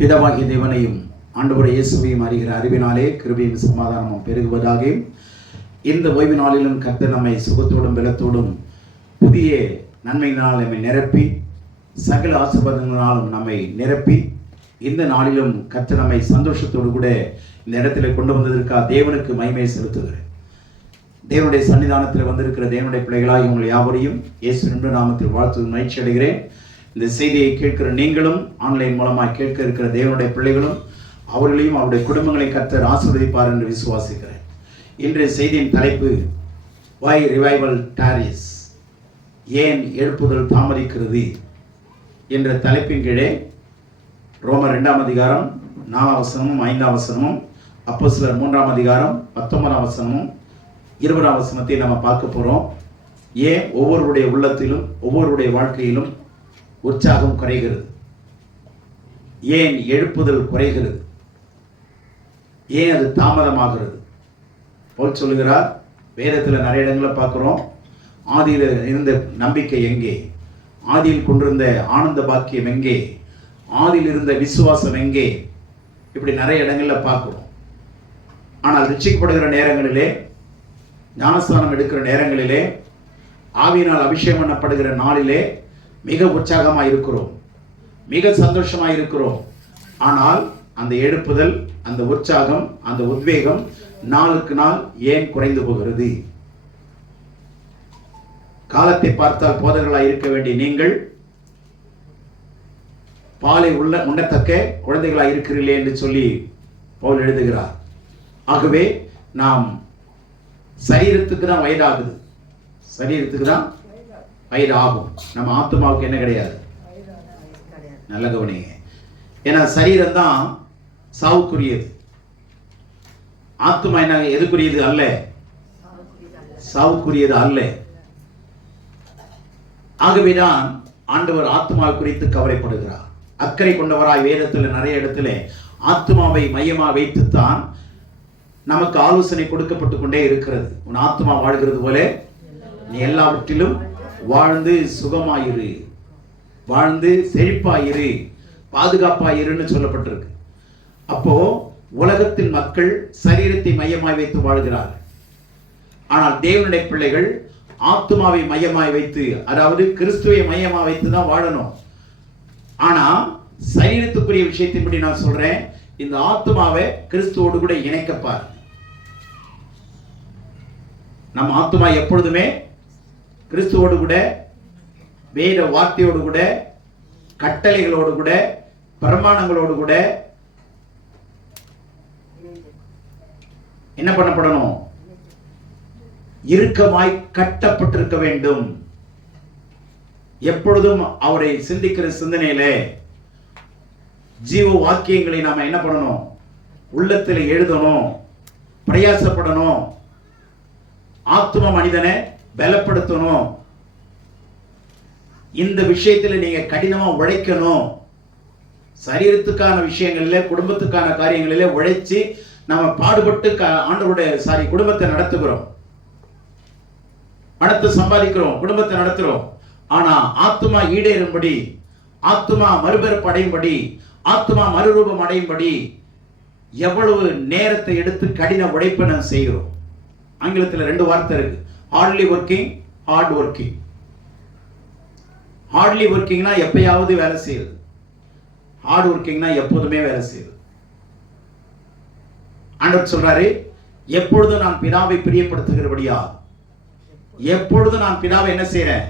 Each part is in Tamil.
பிதாவாகிய தேவனையும் ஆண்டவராகிய இயேசுவையும் அறிகிற அறிவினாலே கிருபையும் சமாதானமும் பெருகுவதாக. இந்த ஓய்வு நாளிலும் கர்த்தர் நம்மை சுகத்தோடும் பலத்தோடும் புதிய நன்மையினால் நம்மை நிரப்பி சகல ஆசீர்வாதங்களாலும் நம்மை நிரப்பி இந்த நாளிலும் கர்த்தர் நம்மை சந்தோஷத்தோடு கூட இந்த இடத்துல கொண்டு வந்ததற்காக தேவனுக்கு மகிமை செலுத்துகிறேன். தேவனுடைய சன்னிதானத்தில் வந்திருக்கிற தேவனுடைய பிள்ளைகளாக உங்கள் யாவரையும் இயேசுவின் நாமத்தில் வாழ்த்து மகிழ்ச்சி அடைகிறேன். இந்த செய்தியை கேட்கிற நீங்களும் ஆன்லைன் மூலமாக கேட்க இருக்கிற தேவனுடைய பிள்ளைகளும் அவர்களையும் அவருடைய குடும்பங்களை கர்த்தர் ஆசீர்வதிப்பார் என்று விசுவாசிக்கிறேன். இன்றைய செய்தியின் தலைப்பு வை ரிவைவல் டாரிஸ், ஏன் எழுப்புதல் தாமதிக்கிறது என்ற தலைப்பின் கீழே ரோமர் 2ஆம் அதிகாரம் 4ஆம் வசனமும் 5ஆம் வசனமும், அப்போஸ்தலர் 3ஆம் அதிகாரம் 19ஆம் வசனமும் 20ஆம் வசனத்தை நம்ம பார்க்க போகிறோம். ஏன் ஒவ்வொருடைய உள்ளத்திலும் ஒவ்வொருடைய வாழ்க்கையிலும் உற்சாகம் குறைகிறது, ஏன் எழுப்புதல் குறைகிறது, ஏன் அது தாமதமாகிறது போல் சொல்லுகிறார். வேதத்தில் நிறைய இடங்களை பார்க்குறோம். ஆதியில் இருந்த நம்பிக்கை எங்கே, ஆதியில் கொண்டிருந்த ஆனந்த பாக்கியம் எங்கே, ஆதியில் இருந்த விசுவாசம் எங்கே, இப்படி நிறைய இடங்களில் பார்க்குறோம். ஆனால் ரட்சிக்கப்படுகிற நேரங்களிலே, ஞானஸ்தானம் எடுக்கிற நேரங்களிலே, ஆவியினால் அபிஷேகம் பண்ணப்படுகிற நாளிலே மிக உற்சாகமாக இருக்கிறோம், மிக சந்தோஷமாக இருக்கிறோம். ஆனால் அந்த எழுப்புதல், அந்த உற்சாகம், அந்த உத்வேகம் நாளுக்கு நாள் ஏன் குறைந்து போகிறது? காலத்தை பார்த்தால் போதகர்களாக இருக்க வேண்டிய நீங்கள் பாலை உண்ணத்தக்க குழந்தைகளாக இருக்கிறீர்களே என்று சொல்லி பவுல் எழுதுகிறார். ஆகவே நாம் சரீரத்துக்கு தான் வயதாகுது, சரீரத்துக்கு தான் வயது ஆகும். நம்ம ஆத்மாவுக்கு என்ன கிடையாது, நல்ல கவனிங்க. ஏன்னா சரீரம் தான் சாவுக்குரியது, ஆத்மா என்ன எதுக்குரியது அல்ல, சாவுக்குரியது அல்ல. ஆகவேதான் ஆண்டவர் ஆத்மாவை குறித்து கவலைப்படுகிறார், அக்கறை கொண்டவராய். வேதத்தில் நிறைய இடத்துல ஆத்மாவை மையமாக வைத்துத்தான் நமக்கு ஆலோசனை கொடுக்கப்பட்டு கொண்டே இருக்கிறது. உன் ஆத்மா வாழ்கிறது போல நீ எல்லாவற்றிலும் வாழ்ந்து சுகமாயிரு, வாழ்ந்து செழிப்பாயிரு, பாதுகாப்பாயிருன்னு சொல்லப்பட்டிருக்கு. அப்போ உலகத்தின் மக்கள் சரீரத்தை மையமாய் வைத்து வாழ்கிறார்கள். ஆனால் தேவனுடைய பிள்ளைகள் ஆத்மாவை மையமாய் வைத்து, அதாவது கிறிஸ்துவை மையமாக வைத்து தான் வாழணும். ஆனா சரீரத்துக்குரிய விஷயத்தின்படி நான் சொல்றேன், இந்த ஆத்மாவை கிறிஸ்துவோடு கூட இணைக்கப்பார். நம்ம ஆத்மா எப்பொழுதுமே கிறிஸ்துவோடு கூட, வேத வார்த்தையோடு கூட, கட்டளைகளோடு கூட, பிரமாணங்களோடு கூட என்ன பண்ணப்படணும்? இறுக்கமாய் கட்டப்பட்டிருக்க வேண்டும். எப்பொழுதும் அவரை சிந்திக்கிற சிந்தனையில ஜீவ வாக்கியங்களை நாம என்ன பண்ணணும்? உள்ளத்தில் எழுதணும், பிரயாசப்படணும். ஆத்ம மனிதனை பலப்படுத்தணும். இந்த விஷயத்தில் நீங்க கடினமா உழைக்கணும். சரீரத்துக்கான விஷயங்களில், குடும்பத்துக்கான காரியங்களில் உழைச்சி நம்ம பாடுபட்டு ஆண்டவருடைய குடும்பத்தை நடத்துகிறோம், பணத்தை சம்பாதிக்கிறோம், குடும்பத்தை நடத்துறோம். ஆனா ஆத்மா ஈடேறும்படி, ஆத்மா மறுபிறப்பு அடையும்படி, ஆத்மா மறுரூபம் அடையும்படி எவ்வளவு நேரத்தை எடுத்து கடின உழைப்பை நாம் செய்கிறோம். ஆங்கிலத்தில் 2 வார்த்தை இருக்கு, hardly working, hard working. Hardly ஒர்க்கிங்னா எப்பயாவது வேலை செய்யுது, ஹார்ட் ஒர்க்கிங்னா எப்போதுமே வேலை செய்யுது. ஆண்டவர் சொல்றாரு, எப்பொழுதும் நான் பிதாவை பிரியப்படுத்துகிறபடியா, எப்பொழுதும் நான் பிதாவை என்ன செய்றேன்?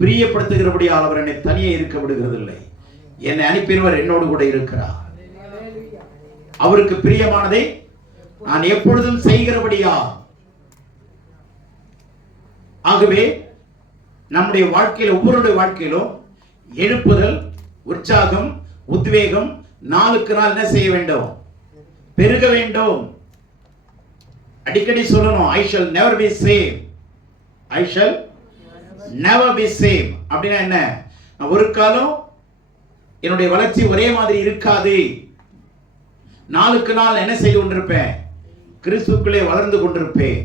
பிரியப்படுத்துகிறபடியால் அவர் என்னை தனியே இருக்க விடுகிறது இல்லை. என்னை அனுப்பினவர் என்னோடு கூட இருக்கிறார். அவருக்கு பிரியமானதை நான் எப்பொழுதும் செய்கிறபடியா. ஆகவே நம்முடைய வாழ்க்கையில, ஒவ்வொருடைய வாழ்க்கையிலும் எழுப்புதல், உற்சாகம், உத்வேகம் நாளுக்கு நாள் என்ன செய்ய வேண்டும்? பெருக வேண்டும். அடிக்கடி சொல்லணும், I shall never be same, I shall never be same. அப்படின்னா என்ன? ஒரு காலம் என்னுடைய வளர்ச்சி ஒரே மாதிரி இருக்காது. நாளுக்கு நாள் என்ன செய்து கொண்டிருப்பேன்? கிறிஸ்துவுக்குள்ளே வளர்ந்து கொண்டிருப்பேன்.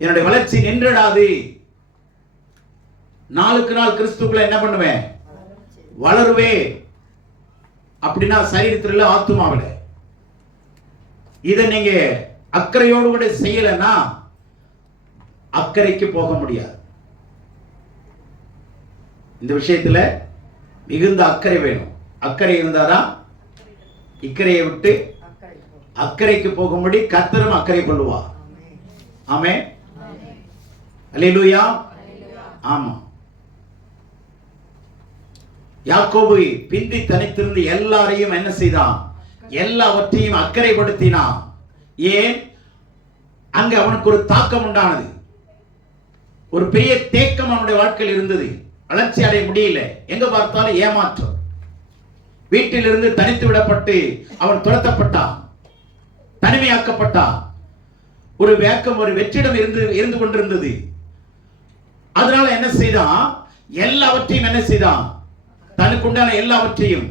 என்னுடைய வளர்ச்சி நின்றுடாது. நாளுக்கு நாள் கிறிஸ்துவுக்குள்ள என்ன பண்ணுவேன்? வளருவேன். அப்படின்னா சரீரத்தில் ஆத்துமாவில். இதை நீங்க அக்கறையோடு கூட செய்யலைன்னா அக்கறைக்கு போக முடியாது. இந்த விஷயத்துல மிகுந்த அக்கறை வேணும். அக்கறை இருந்தாதான் இக்கரையை விட்டு அக்கறைக்கு போகும்படி கர்த்தரும் அக்கறை கொள்ளுவார். ஆமென். அல்லேலூயா. ஆமா. யாக்கோபு பிந்தி தனித்திருந்து எல்லாரையும் என்ன செய்தான்? எல்லாவற்றையும் அக்கறைப்படுத்தினான். ஏன்? அங்க அவனுக்கு ஒரு தாக்கம் உண்டானது. ஒரு பெரிய தேக்கம் அவனுடைய வாழ்க்கையில் இருந்தது. வளர்ச்சி அடைய முடியல. எங்க பார்த்தாலும் ஏமாற்றம். வீட்டிலிருந்து தனித்து விடப்பட்டு அவன் துரத்தப்பட்டான், தனிமையாக்கப்பட்டான். ஒரு வேக்கம், ஒரு வெற்றிடம் இருந்து கொண்டிருந்தது. அதனால என்ன செய்தான்? எல்லாவற்றையும் என்ன செய்தான்? தனக்கு உண்டான எல்லாவற்றையும்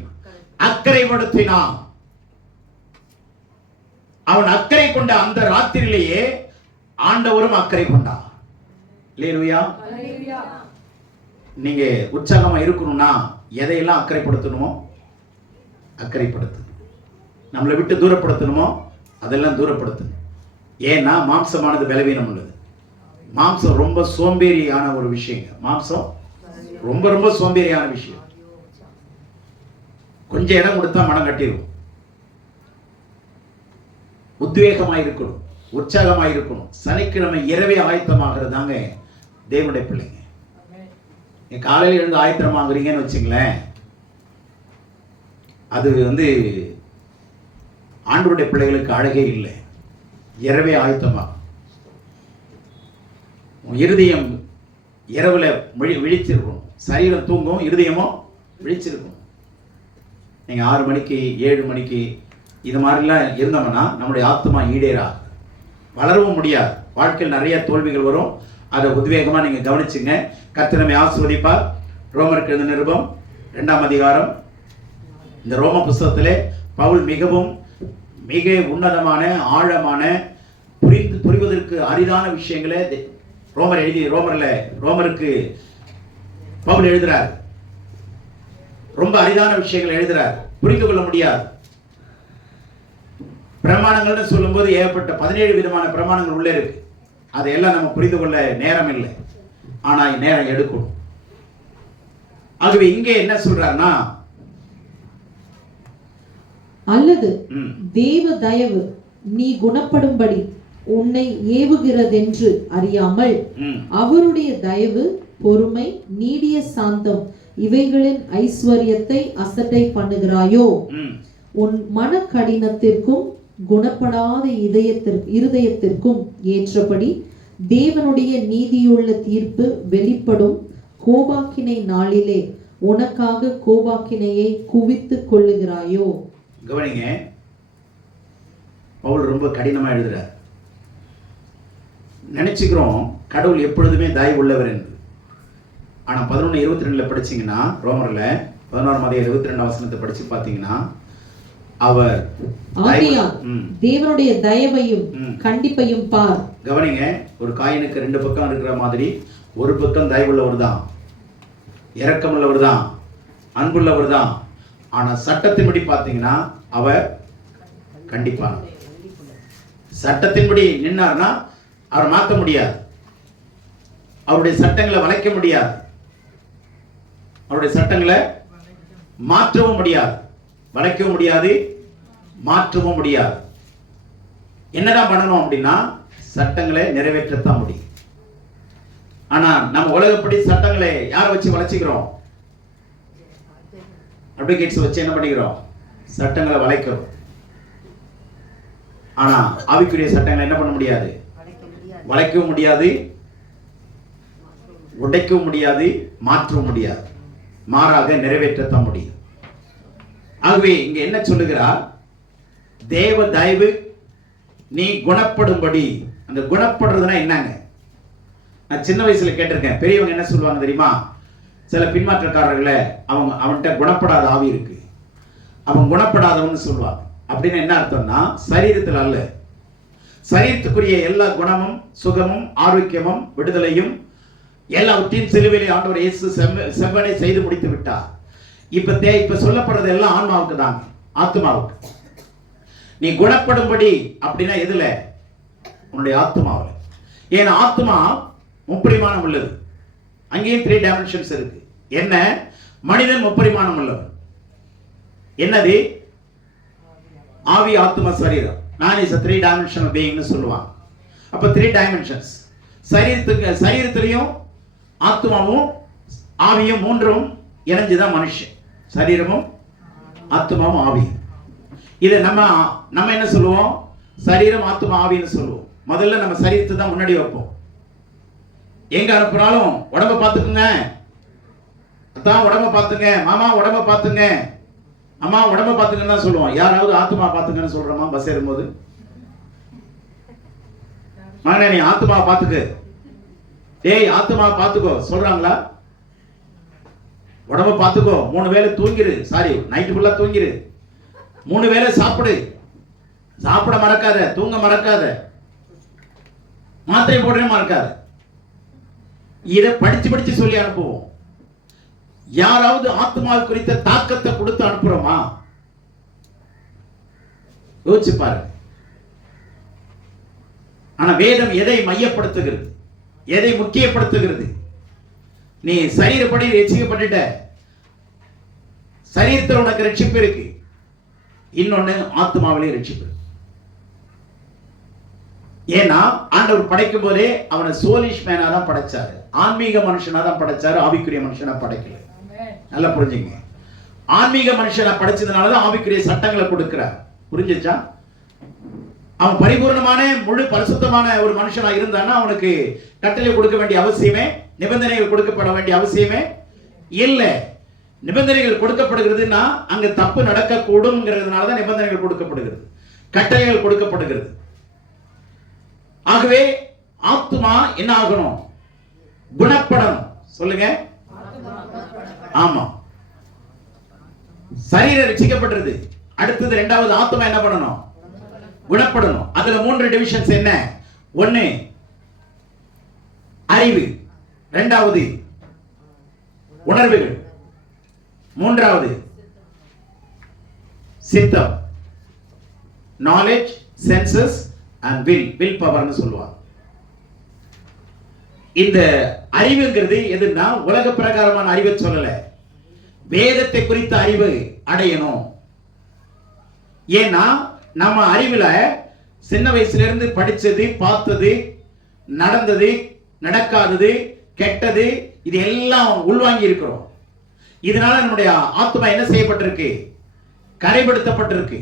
அக்கறைப்படுத்தினான். அவன் அக்கறை கொண்ட அந்த ராத்திரியிலேயே ஆண்டவரும் அக்கறை கொண்டார். அல்லேலூயா. நீங்க உற்சாகமா இருக்கணும்னா எதையெல்லாம் அக்கறைப்படுத்தணுமோ அக்கறைப்படுத்து. நம்மளை விட்டு தூரப்படுத்தணுமோ அதெல்லாம் தூரப்படுத்தணும். ஏன்னா மாம்சமானது பலவீனம் உள்ளது. மாம்சம் ரொம்ப சோம்பேறியான ஒரு விஷயங்க. மாம்சம் ரொம்ப ரொம்ப சோம்பேறியான விஷயம். கொஞ்சம் இடம் கொடுத்தா மனம் கட்டிடும். உத்வேகமாக இருக்கணும், உற்சாகமாக இருக்கணும். சனிக்கிழமை இரவே ஆயத்தமாகிறது தாங்க தேவனுடைய பிள்ளைங்க. காலையில் எழுந்து ஆயத்தமாகறீங்கன்னு வச்சுங்களேன், அது ஆண்டவருடைய பிள்ளைகளுக்கு அழகே இல்லை. இரவே ஆயத்தமாகும். இருதயம் இரவுல விழிச்சிருக்கும். சரீரம் தூங்கும், இருதயமும் விழிச்சிருக்கும். நீங்கள் 6 மணிக்கு 7 மணிக்கு இது மாதிரிலாம் இருந்தோம்னா நம்முடைய ஆத்மா ஈடேறாது, வளரவும் முடியாது. வாழ்க்கையில் நிறைய தோல்விகள் வரும். அதை உத்வேகமாக நீங்கள் கவனிச்சுங்க. கர்த்தர் நம்மை ஆசீர்வதிப்பார். ரோமருக்கு எழுதின நிருபம் 2ஆம் அதிகாரம். இந்த ரோம புஸ்தகத்திலே பவுல் மிக உன்னதமான ஆழமான புரிவதற்கு அரிதான விஷயங்களை ரோமருக்கு பவுல் எழுதுறார். ரொம்ப அரிதான விஷயங்களை எழுதுறார், புரிந்து கொள்ள முடியாது. பிரமாணங்கள்னு சொல்லும்போது ஏகப்பட்ட 17 விதமான பிரமாணங்கள் உள்ளே இருக்கு. அதையெல்லாம் நம்ம புரிந்து கொள்ள நேரம் இல்லை, ஆனா நேரம் எடுக்கணும். ஆகவே இங்கே என்ன சொல்றாருன்னா, அல்லது தேவ தயவு நீ குணப்படும்படி உன்னை ஏவுகிறதென்று அறியாமல் அவருடைய தயவு, பொறுமை, நீடிய சாந்தம் இவைகளின் ஐஸ்வர்யத்தை அசட்டை பண்ணுகிறாயோ? உன் மன கடினத்திற்கும் குணப்படாத இருதயத்திற்கும் ஏற்றபடி தேவனுடைய நீதியுள்ள தீர்ப்பு வெளிப்படும் கோபாக்கினை நாளிலே உனக்காக கோபாக்கினையை குவித்துக் கொள்ளுகிறாயோ? கவனிங்க, பவுல் ரொம்ப கடினமா எழுதுறார். நினைச்சுக்கிறோம் கடவுள் எப்பொழுதுமே தயவு உள்ளவர் என்று. ஆனா 11:22 படிச்சீங்கன்னா, ரோமர்ல 11:22 வசனத்தை படிச்சு பார்த்தீங்கன்னா, அவர் தேவனுடைய தயவையும் கண்டிப்பையும் பார். கவனிங்க, ஒரு காயினுக்கு 2 பக்கம் இருக்கிற மாதிரி ஒரு பக்கம் தயவுள்ளவர் தான், இரக்கமுள்ளவர் தான், அன்புள்ளவர் தான். ஆனா சட்டத்தின்படி பார்த்தீங்கன்னா அவர் கண்டிப்பான. சட்டத்தின்படி நின்னார்னா அவர் மாற்ற முடியாது, அவருடைய சட்டங்களை வளைக்க முடியாது, அவருடைய சட்டங்களை மாற்றவும் முடியாது, வளைக்கவும் முடியாது, மாற்றவும் முடியாது. என்னதான் பண்ணணும் அப்படின்னா சட்டங்களை நிறைவேற்றத்தான் முடியும். ஆனா நம்ம உலகப்படி சட்டங்களை யாரை வச்சு வளைச்சிக்கிறோம்? அட்வொகேட்ஸ் வச்சு என்ன பண்ணிக்கிறோம்? சட்டங்களை வளைக்கிறோம். ஆனா ஆவிக்குரிய சட்டங்களை என்ன பண்ண முடியாது? வளைக்கவும் முடியாது, உடைக்கவும் முடியாது, மாற்றவும் முடியாது. மாறாக நிறைவேற்றத்தான் முடியும். ஆகவே இங்க என்ன சொல்லுகிறார்? தேவ தயவு நீ குணப்படும்படி. அந்த குணப்படுறதுன்னா என்னங்க? நான் சின்ன வயசுல கேட்டிருக்கேன். பெரியவங்க என்ன சொல்லுவாங்க தெரியுமா? சில பின்மாற்றக்காரர்களை அவன்கிட்ட குணப்படாத ஆவி இருக்கு, அவன் குணப்படாதவன்னு சொல்லுவாங்க. அப்படின்னு என்ன அர்த்தம்னா, சரீரத்தில் அல்ல, சரீரத்துக்குரிய எல்லா குணமும் சுகமும் ஆரோக்கியமும் விடுதலையும் எல்லாவற்றையும் சிலுவையிலே ஆண்டவர் இயேசு செவ்வனை செய்து முடித்து விட்டார். இப்ப சொல்லப்படுறது எல்லாம் ஆன்மாவுக்கு தான், ஆத்மாவுக்கு. நீ குணப்படும்படி அப்படின்னா எதுல? உன்னுடைய ஆத்மாவில். ஏன்னா ஆத்மா முப்பரிமாணம் உள்ளது. அங்கேயும் 3 டைமென்ஷன்ஸ் இருக்கு. என்ன? மனிதன் முப்பரிமாணம் உள்ளவர். என்னது? ஆவி, ஆத்மா, சரீரம். நான் இஸ் 3 டைமென்ஷனல் பீயிங்னு சொல்லுவாங்க. அப்ப 3 டைமென்ஷன்ஸ். சரீரத்திலையும் ஆத்மாவும் ஆவியும் மூன்றும் இணைஞ்சுதான் மனுஷன். சரீரமும் ஆத்மாவும் ஆவியும். இதை நம்ம என்ன சொல்லுவோம்? சரீரம், ஆத்மா, ஆவின்னு சொல்லுவோம். முதல்ல நம்ம சரீரத்தை தான் முன்னாடி வைப்போம். எங்க அனுப்புனாலும் உடம்ப பார்த்துக்குங்க, அதான் உடம்ப பார்த்துங்க, மாமா உடம்ப பார்த்துங்க, அம்மா உடம்ப பார்த்துங்கன்னு தான் சொல்லுவோம். யாராவது ஆத்மா பார்த்துங்கன்னு சொல்றோமா? பஸ் ஏறும்போது மகனே நீ ஆத்மா பார்த்துக்க, டேய் ஆத்மா பார்த்துக்கோ சொல்றாங்களா? உடம்ப பார்த்துக்கோ, 3 வேளை தூங்கிரு, சாரி நைட்டு ஃபுல்லா தூங்கிரு, 3 வேளை சாப்பிடு, சாப்பிட மறக்காத, தூங்க மறக்காத, மாத்திரை போடுறே மறக்காத. இதை படிச்சு சொல்லி அனுப்புவோம். யாராவது ஆத்மா குறித்த தாக்கத்தை கொடுத்து அனுப்புறோமா? யோசிச்சு பாருங்க. ஆனா வேதம் எதை மையப்படுத்துகிறது? எதை முக்கியப்படுத்துகிறது? நீ சரீரப்படி ரட்சிக்கப்பட்டுட்ட, சரீரத்தில் உனக்கு ரட்சிப்பு இருக்கு, இன்னொன்னு ஆத்மாவிலே ரட்சிப்பு. ஏன்னா ஆண்டவர் படைக்கும் போதே அவனை சோலிஷ் மேனா தான் படைச்சாரு, ஆன்மீக மனுஷனா தான் படைச்சாரு, ஆவிக்குரிய மனுஷனா படைக்கல. நல்லா புரிஞ்சுங்க. ஆன்மீக மனுஷனா படைச்சதுனாலதான் ஆவிக்குரிய சட்டங்களை கொடுக்கிறார். புரிஞ்சுச்சா? அவன் பரிபூர்ணமான முழு பரிசுத்தமான ஒரு மனுஷனா இருந்தான்னா அவனுக்கு கட்டளை கொடுக்க வேண்டிய அவசியமே, நிபந்தனைகள் கொடுக்கப்பட வேண்டிய அவசியமே இல்லை. நிபந்தனைகள் கொடுக்கப்படுகிறதுனா அங்க தப்பு நடக்க கூடும்ங்கிறதுனாலதான் நிபந்தனைகள் கொடுக்கப்படுகிறது, கட்டளைகள் கொடுக்கப்படுகிறது. ஆகவே ஆத்மா என்ன ஆகணும்? குணப்படணும். சொல்லுங்க. ஆமா, சரீரம் ரட்சிக்கப்பட்டது. அடுத்தது இரண்டாவது ஆத்மா என்ன பண்ணணும்? குணப்படணும். அதுல 3 டிவிஷன்ஸ் என்ன? 1 அறிவு, 2வது உணர்வுகள், 3வது சித்தம், நாலேஜ், சென்சஸ் அண்ட் வில் பவர்னு சொல்லுவாங்க. இந்த அறிவுங்கிறது எதுன்னா உலக பிரகாரமான அறிவை சொல்லல, வேதத்தை குறித்த அறிவு அடையணும். ஏன்னா நம்ம அறிவுல சின்ன வயசுல இருந்து படிச்சது, பார்த்தது, நடந்தது, நடக்காதது, கெட்டது, இது எல்லாம் உள்வாங்கி இருக்கிறோம். இதனால நம்முடைய ஆத்மா என்ன செய்யப்பட்டிருக்கு? கரைப்படுத்தப்பட்டிருக்கு,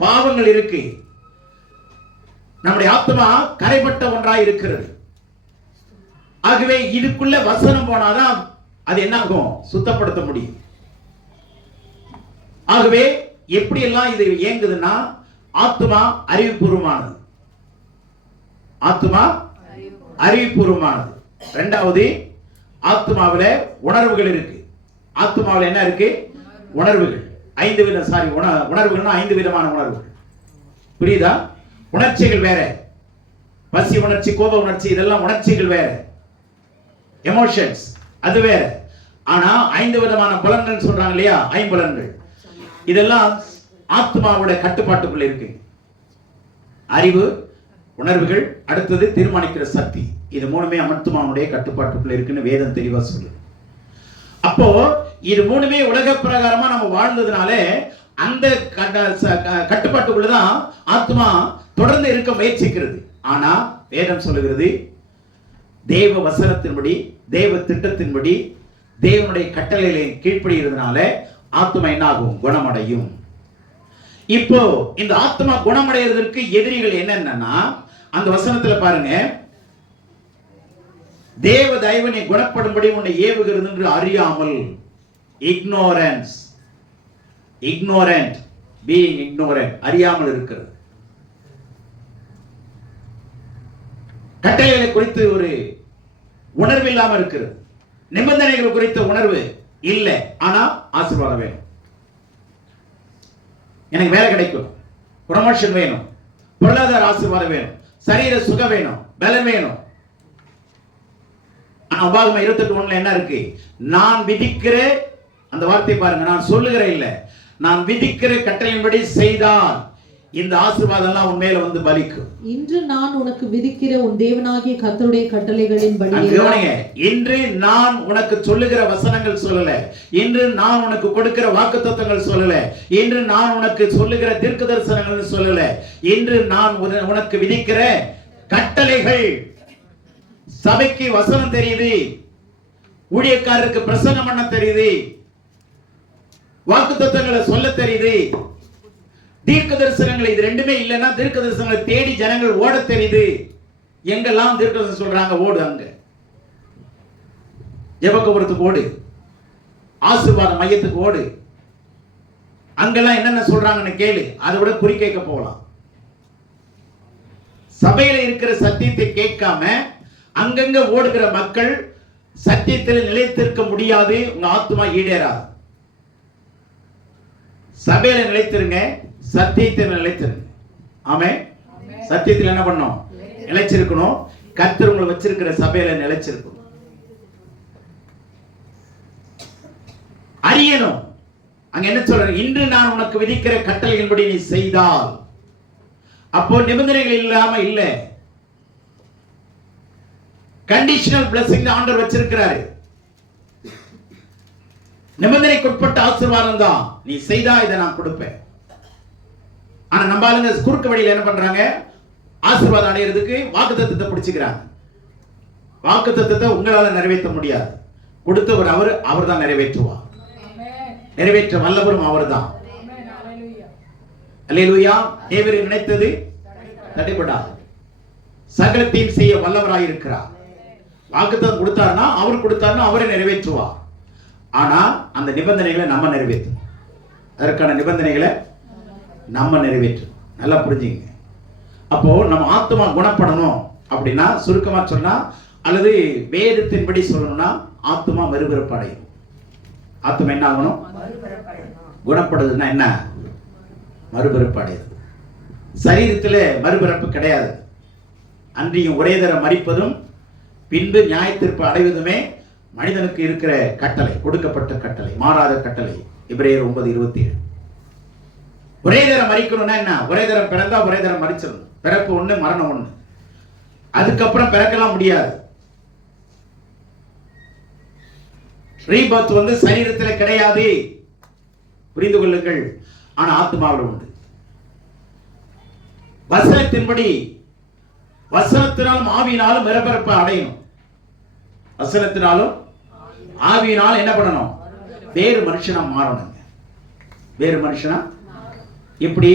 பாவங்கள் இருக்கு. நம்முடைய ஆத்மா கரைப்பட்ட ஒன்றாய் இருக்கிறது. ஆகவே இதுக்குள்ள வசனம் போனாதான் அது என்ன ஆகும்? சுத்தப்படுத்த முடியும். ஆகவே எப்படி எல்லாம் இது இயங்குதுன்னா ஆத்மா அறிவுபூர்வமானது, ஆத்மா அறிவுபூர்வமானது. 2வது ஆத்மாவில உணர்வுகள் இருக்கு. ஆத்மாவில என்ன இருக்கு? உணர்வுகள். 5 வித உணர்வுகள்னா 5 விதமான உணர்வுகள். புரியுதா? உணர்ச்சிகள் வேற, பசி உணர்ச்சி, கோப உணர்ச்சி, இதெல்லாம் உணர்ச்சிகள் வேற, எமோஷன்ஸ் அது வேற. ஆனா 5 விதமான புலன்கள் சொல்றாங்க இல்லையா, 5 புலன்கள், இதெல்லாம் ஆத்மாவோட கட்டுப்பாட்டுக்குள்ள இருக்கு. அறிவு, உணர்வுகள், அடுத்தது தீர்மானிக்கிற சக்தி, இது 3மே ஆத்மாவுடைய கட்டுப்பாட்டுக்குள்ள இருக்குன்னு வேதம் தெளிவா சொல்லுது. அப்போ இது 3மே உலக பிரகாரமா நம்ம வாழ்ந்ததுனால அந்த கட்டுப்பாட்டுக்குள்ளதான் ஆத்மா தொடர்ந்து இருக்க முயற்சிக்கிறது. ஆனா வேதம் சொல்லுகிறது தேவ வசனத்தின்படி, தேவ திட்டத்தின்படி, தேவனுடைய கட்டளைகளை கீழ்ப்படுகிறதுனால ஆத்மா என்ன ஆகும்? குணமடையும். இப்போ இந்த ஆத்மா குணமடைகிறதுக்கு எதிரிகள் என்னன்னா அந்த வசனத்துல பாருங்க, தேவ தயவு நீ குணப்படும்படி உன்னை ஏவுகிறது என்று அறியாமல், இக்னோரன்ஸ், ignorant, being ignorant, அறியாமல் இருக்கிறது. கட்டளைகளை குறித்து ஒரு உணர்வு இல்லாமல் இருக்கிறது, நிபந்தனைகள் குறித்த உணர்வு இல்லை. ஆனா ஆசீர்வாதம் வேணும், எனக்கு வேலை கிடைக்கும், ப்ரமோஷன் வேணும், பொருளாதார ஆசீர்வாதம் வேணும், சரீர சுகம் வேணும், பலம் வேணும். ஆனா உபாகமம் 28:1 என்ன இருக்கு? நான் விதிக்கிற அந்த வார்த்தை பாருங்க, நான் சொல்லுகிறேன் இல்ல, நான் விதிக்கிற கட்டளையின்படி செய்தால் இந்த ஆசீர்வாதம் எல்லாம் உன் மேல வந்து பலிக்கும். இன்று நான் உனக்கு விதிக்கிற உன் தேவனாகிய கர்த்தருடைய கட்டளைகளின்படி. இன்று நான் உனக்கு சொல்லுகிற வசனங்கள் சொல்லல, இன்று நான் உனக்கு கொடுக்கிற வாக்குத்தத்தங்கள் சொல்லல, இன்று நான் உனக்கு சொல்லுகிற தீர்க்க தரிசனங்கள் சொல்லல, இன்று நான் உனக்கு விதிக்கிற கட்டளைகள். சபைக்கு வசனம் தெரியுது, ஊழியக்காரருக்கு பிரசங்கம் பண்ண தெரியுது, வாக்குத்தத்தங்களை சொல்ல தெரியுது, தீர்க்க தரிசனங்கள் இது ரெண்டுமே இல்லைன்னா தீர்க்க தரிசனங்களை தேடி ஜனங்கள் ஓட தெரியுது. எங்கெல்லாம் தீர்க்க தரிசனம் சொல்றாங்க ஓடு, அங்க ஜெபகோபுரத்துக்கு ஓடு, ஆசீர்வாத மையத்துக்கு ஓடு, அங்கெல்லாம் என்னென்ன சொல்றாங்கன்னு கேளு, அதை விட குறி கேட்க போகலாம். சபையில இருக்கிற சத்தியத்தை கேட்காம அங்கங்க ஓடுகிற மக்கள் சத்தியத்தில் நிலைத்திருக்க முடியாது, உங்க ஆத்துமா ஈடேறாது. சபையில நிலைத்திருங்க, சத்தியத்தில் நிலைத்திருங்க. ஆமென். சத்தியத்தில் என்ன பண்ணணும்? நிலைச்சிருக்கணும். கர்த்தர் உங்களை வச்சிருக்கிற சபையில நிலைச்சிருக்கணும். அறியணும். அங்க என்ன சொல்றாரு? இன்று நான் உனக்கு விதிக்கிற கட்டளையின்படி நீ செய்தால். அப்போ நிபந்தனைகள் இல்லாம இல்ல, கண்டிஷனல் பிளஸிங் ஆண்டவர் வச்சிருக்கிறாரு. நிபந்தனைக்குட்பட்ட ஆசீர்வாதம் தான், நீ செய்தா இதை நான் கொடுப்பேன். ஆனா நம்ம ஆளுங்க குறுக்கு வழியில என்ன பண்றாங்க? ஆசீர்வாதம் அடையிறதுக்கு வாக்குத்தத்தத்தை பிடிச்சுக்கிறாங்க. வாக்குத்தத்தத்தை உங்களால நிறைவேற்ற முடியாது. கொடுத்தவர் அவர் தான் நிறைவேற்றுவார். நிறைவேற்ற வல்லவரும் அவர் தான். அல்லேலூயா. தேவரை நினைத்தது தடைபடாது. சகலத்தையும் செய்ய வல்லவராய் இருக்கிறார். வாக்குத்தத்தம் கொடுத்தாருன்னா அவரை நிறைவேற்றுவார். ஆனா அந்த நிபந்தனைகளை நம்ம நிறைவேற்றணும். அதற்கான நிபந்தனைகளை நம்ம நிறைவேற்றணும். நல்லா புரிஞ்சுங்க. அப்போ நம்ம ஆத்மா குணப்படணும் அப்படின்னா, சுருக்கமா சொன்னா அல்லது வேதத்தின்படி சொல்லணும்னா, ஆத்மா மறுபிறப்பு அடையும். ஆத்மா என்ன ஆகணும்? குணப்படுதுன்னா என்ன? மறுபிறப்பு அடையுது. சரீரத்தில் மறுபிறப்பு கிடையாது. அன்றியும் ஒரே தரம் மரிப்பதும் பின்பு நியாயத்தீர்ப்பு அடைவதுமே மனிதனுக்கு இருக்கிற கட்டளை, கொடுக்கப்பட்ட கட்டளை, மாறாத கட்டளை. எபிரேயர் 9:27. ஒரே தரம் மரிக்கணும்னா என்ன? ஒரே தரம் பிறந்தா ஒரே தரம் மரிச்சிடணும். பிறப்பு ஒண்ணு, மரணம் ஒண்ணு. அதுக்கப்புறம் பிறக்கலாம் முடியாது. ரீபர்த் சரீரத்தில் கிடையாது, புரிந்து கொள்ளுங்கள். ஆனா ஆத்மாவில் உண்டு. வசனத்தின்படி, வசனத்தினாலும் ஆவியினாலும் மறுபிறப்பு அடையணும். வசனத்தினாலும் ஆவியினால் என்ன பண்ணணும்? வேறு மனுஷனா மாறணுங்க. வேறு மனுஷனா இப்படி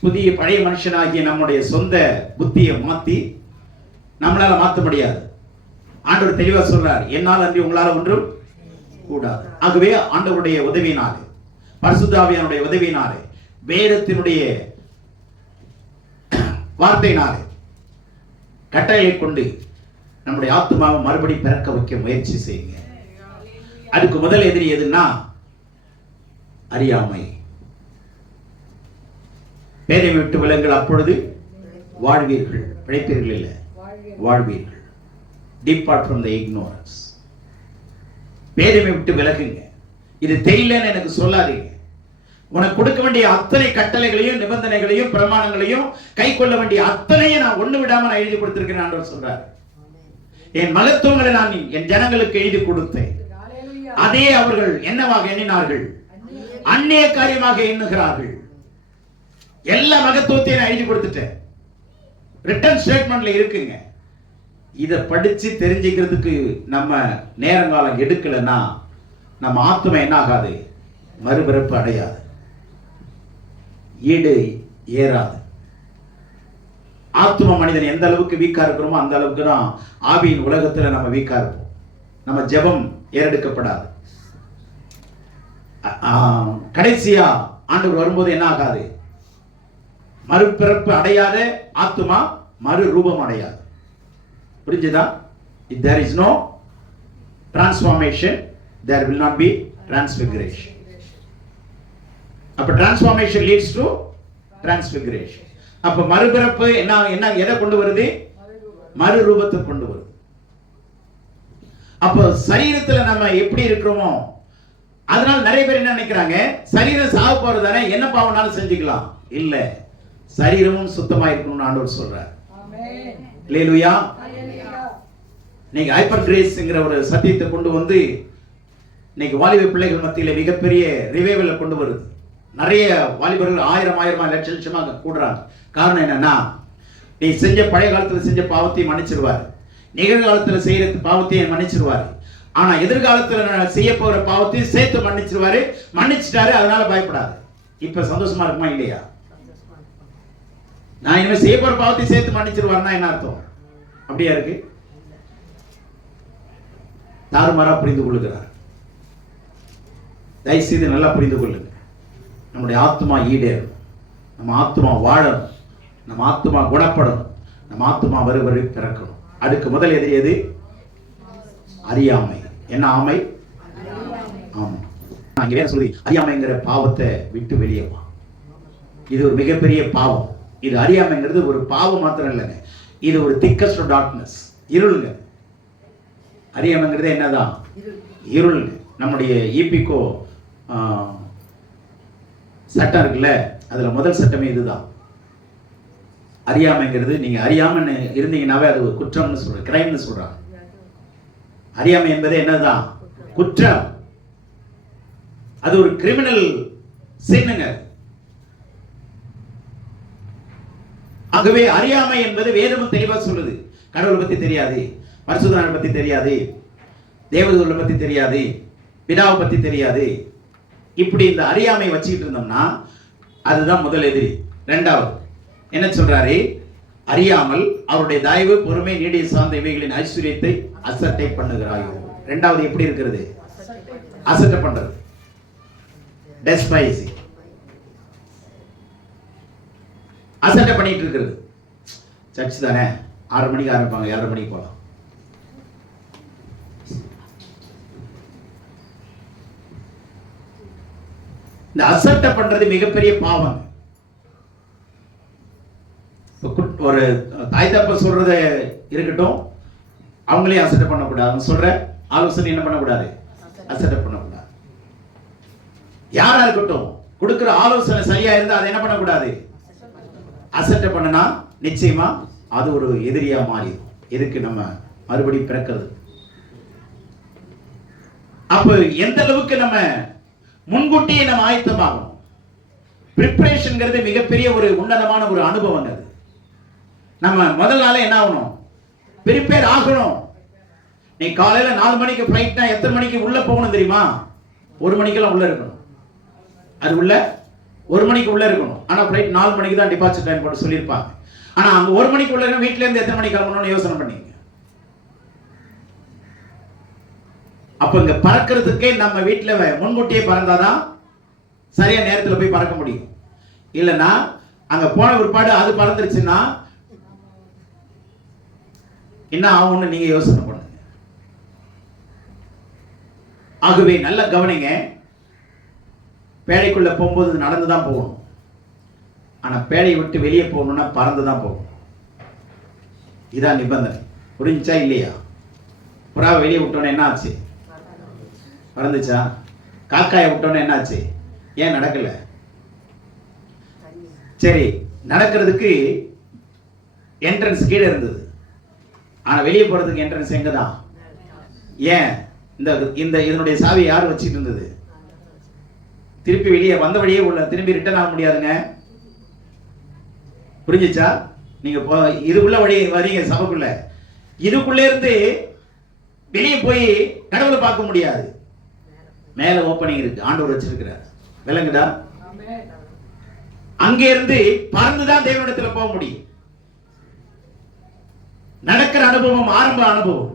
புதிய பழைய மனுஷனாகிய நம்முடைய சொந்த புத்தியை மாத்தி நம்மளால மாற்ற முடியாது. ஆண்டவர் தெளிவா சொல்றார், என்னால் அன்றி உங்களால ஒன்றும் கூடாது. ஆகவே ஆண்டவருடைய உதவியினாலே, பரிசுத்த ஆவியானுடைய உதவியினாலே, வேதத்தினுடைய வார்த்தையினாலே, கட்டளையை கொண்டு நம்முடைய ஆத்மாவை மறுபடி பிறக்க வைக்க முயற்சி செய்யுங்க. அதுக்கு முதல் எதிரி எதுன்னா அறியாமை. பேதை விட்டு விலங்கள், அப்பொழுது வாழ்வீர்கள். பிழைப்பீர்கள் இல்லை, வாழ்வீர்கள். Depart from the ignorance. பேதைமை விட்டு விலகுங்க. இது தெரியலன்னு எனக்கு சொல்லாதீங்க. உனக்கு கொடுக்க வேண்டிய அத்தனை கட்டளைகளையும் நிபந்தனைகளையும் பிரமாணங்களையும் கை கொள்ள வேண்டிய அத்தனையும் நான் ஒண்ணு விடாம நான் எழுதி கொடுத்திருக்கிறேன் ஆண்டவர் சொல்றார். என் மகத்துவங்களை நான் என் ஜனங்களுக்கு எழுதி கொடுத்தேன். அதே அவர்கள் என்னவாக எண்ணினார்கள்? அந்நிய காரியமாக எண்ணுகிறார்கள். எல்லா மகத்துவத்தையும் நான் எழுதி கொடுத்துட்டேன். ரிட்டன் ஸ்டேட்மெண்ட்ல இருக்குங்க. இதை படிச்சு தெரிஞ்சுக்கிறதுக்கு நம்ம நேரங்காலம் எடுக்கலன்னா நம்ம ஆத்மா என்ன ஆகாது? மறுபிறப்பு அடையாது, ஈடு ஏறாது. ஆத்ம மனிதன் எந்த அளவுக்கு வீக்கா இருக்கிறோமோ அந்த அளவுக்கு தான் ஆவியின் உலகத்துல நம்ம வீக்கா இருப்போம். நம்ம ஜெபம் ஏறெடுக்கப்படாது. கடைசியா ஆண்டவர் வரும்போது என்ன ஆகாது? மறுபிறப்பு அடையாத ஆத்மா மறு ரூபம் அடையாது. புரிஞ்சுதா? If there is no transformation, there will not be transfiguration. அப்ப transformation leads to transfiguration. அப்ப மறுபிறப்பு என்ன எதை கொண்டு வருது? மறு ரூபத்தை கொண்டு வருது. அப்ப சரீரத்துல நம்ம எப்படி இருக்கிறோமோ அதனால நிறைய பேர் என்ன நினைக்கிறாங்க, சரீரம் சாக போறது தானே, என்ன பாவம்னாலும் செஞ்சுக்கலாம். இல்ல, சரீரமும் சுத்தமா இருக்கணும்னு ஆண்டவர் சொல்றார். அல்லேலூயா. நீங்க ஹைப்பர் கிரேஸ்ங்கிற ஒரு சத்தியத்தை கொண்டு வந்து இன்னைக்கு வாலிப பிள்ளைகள் மத்தியில மிகப்பெரிய ரிவைவலை கொண்டு வருது. நிறைய வாலிபர்கள் ஆயிரமா லட்சமா கூடுறாங்க. காரணம் என்னன்னா, நீ செஞ்ச பழைய காலத்துல செஞ்ச பாவத்தையும் மன்னிச்சிருவாரு, நிகழ்காலத்துல செய்யற பாவத்தையும் மன்னிச்சிருவாரு, ஆனா எதிர்காலத்துல செய்ய போற பாவத்தையும் சேர்த்து மன்னிச்சிருவாரு. மன்னிச்சிட்டாரு, அதனால பயப்படாது. இப்ப சந்தோஷமா இருக்குமா இல்லையா? நான் இனிமே செய்ய போற பாவத்தையும் சேர்த்து மன்னிச்சிருவாருன்னா என்ன அர்த்தம்? அப்படியா இருக்கு? தாறுமாறா புரிந்து கொள்ளுகிறார். தயவுசெய்து நல்லா புரிந்து கொள்ளுங்க. நம்முடைய ஆத்மா ஈடேறும், நம்ம ஆத்மா வாழணும், நம்ம ஆத்மா குணப்படணும், நம்ம ஆத்மா வருவரை பிறக்கணும். அதுக்கு முதல் எதிரி எது? அறியாமை. என்ன ஆமை? ஆமா. அங்க வேற சொல்லி அறியாமைங்கிற பாவத்தை விட்டு வெளியே வா. இது ஒரு மிகப்பெரிய பாவம். இது அறியாமைங்கிறது ஒரு பாவம் மாத்திரம் இல்லைங்க, இது ஒரு திக்கஸ்ட் டார்க்னஸ், இருளுங்க. அறியாமைங்கிறது என்னதான்? இருள். நம்முடைய ஈபிகோ சட்டம் இருக்குல்ல, அதுல முதல் சட்டமே இதுதான். அறியாமைங்கிறது, நீங்க அறியாமன்னு இருந்தீங்கன்னாவே அது ஒரு குற்றம்னு சொல்ற, கிரைம்னு சொல்றாங்க. அறியாமை என்பது என்னதான்? குற்றம். அது ஒரு கிரிமினல் சின்னுங்க. ஆகவே அறியாமை என்பது வேதமும் தெளிவா சொல்லுது. கடவுளை பத்தி தெரியாது, பரிசுத்தரை பத்தி தெரியாது, தேவதூதரை பத்தி தெரியாது, பிதாவை பத்தி தெரியாது. இப்படி இந்த அறியாமை வச்சுக்கிட்டு இருந்தோம்னா அதுதான் முதல் எதிரி. இரண்டாவது என்ன சொல்றாரு? அறியாமல் அவருடைய தயவு, பொறுமை, நீடிய சார்ந்த இவைகளின் ஐஸ்வர்யத்தை அசட்டை பண்ணுகிறாயோ. இரண்டாவது எப்படி இருக்கிறது? அசட்டை பண்றது, டெஸ்பைசிங், அசட்டை பண்ணிட்டு இருக்கிறது. சர்ச் தானே, 6 மணிக்கு ஆரம்பிப்பாங்க, 7:30 மணிக்கு போகலாம். இந்த அசட்டை பண்றது மிகப்பெரிய பாவம். ஒரு தாய் தப்ப சொல்றத இருக்கட்டும், அவங்களே அசட்டை பண்ணக்கூடாது. சொல்ற ஆலோசனை என்ன பண்ணக்கூடாது? அசட்டை பண்ணக்கூடாது. யாரா இருக்கட்டும், கொடுக்கிற ஆலோசனை சரியா இருந்தா அதை என்ன பண்ணக்கூடாது? அசட்டை பண்ணனா நிச்சயமா அது ஒரு எதிரியா மாறிடும். எதுக்கு நம்ம மறுபடியும் பிறக்கிறது? அப்ப எந்த அளவுக்கு நம்ம முன்கூட்டியே நம்ம ஆயத்தமாகணும். பிரிப்பரேஷன்ங்கிறது மிகப்பெரிய ஒரு உன்னதமான ஒரு அனுபவம். அது நம்ம முதல் நாளே என்ன ஆகணும்? ப்ரிப்பேர் ஆகணும். நீ காலையில 4 மணிக்கு ஃப்ளைட்னா எத்தனை மணிக்கு உள்ள போகணும் தெரியுமா? 1 மணிக்கெல்லாம் உள்ள இருக்கணும். அது உள்ள 1 மணிக்கு உள்ள இருக்கணும். ஆனா ஃப்ளைட் 4 மணிக்கு தான் டிபார்ச்சர் டைம் போட்டு சொல்லியிருப்பாங்க. ஆனா அங்க 1 மணிக்கு உள்ள வீட்டுல இருந்து எத்தனை மணிக்கு கிளம்பணும்னு யோசனை பண்ணீங்க. அப்ப இங்க பறக்கிறதுக்கே நம்ம வீட்டுல முன்கூட்டியே பறந்தாதான் சரியா நேரத்துல போய் பறக்க முடியும். இல்லைன்னா அங்க போன பிற்பாடு அது பறந்துருச்சுன்னா என்ன ஆகும்னு நீங்க யோசனை பண்ணுங்க. ஆகவே நல்ல கவனிங்க. பேழைக்குள்ள போகும்போது நடந்துதான் போகணும். ஆனா பேழையை விட்டு வெளியே போகணும்னா பறந்துதான் போகணும். இதான் நிபந்தனை. புரிஞ்சா இல்லையா? புறாவை வெளியே விட்டோன்னு என்ன ஆச்சு? பறந்துச்சா? காக்காயை விட்டோன்னு என்ன ஆச்சு? ஏன் நடக்கல? சரி, நடக்கிறதுக்கு என்ட்ரன்ஸ் கீழே இருந்தது, ஆனா வெளியே போறதுக்கு என்ட்ரன்ஸ் எங்கதான்? ஏன்? இந்த இதனுடைய சாவி யார் வச்சிட்டு இருந்தது? திருப்பி வெளியே வந்த வழியே உள்ள திரும்பி ரிட்டர்ன் ஆக முடியாதுங்க. புரிஞ்சுச்சா? நீங்க இதுக்குள்ள வழி வரீங்க, சபைக்குள்ள, இதுக்குள்ள இருந்து வெளியே போய் கடவுளை பார்க்க முடியாது. மேல ஓப்பனிங் இருக்கு, ஆண்டவர் வச்சிருக்கிறார். விளங்குதா? அங்க இருந்து பறந்துதான் தேவனிடத்துல போக முடியும். நடக்கிற அனுபவம் ஆரம்ப அனுபவம்,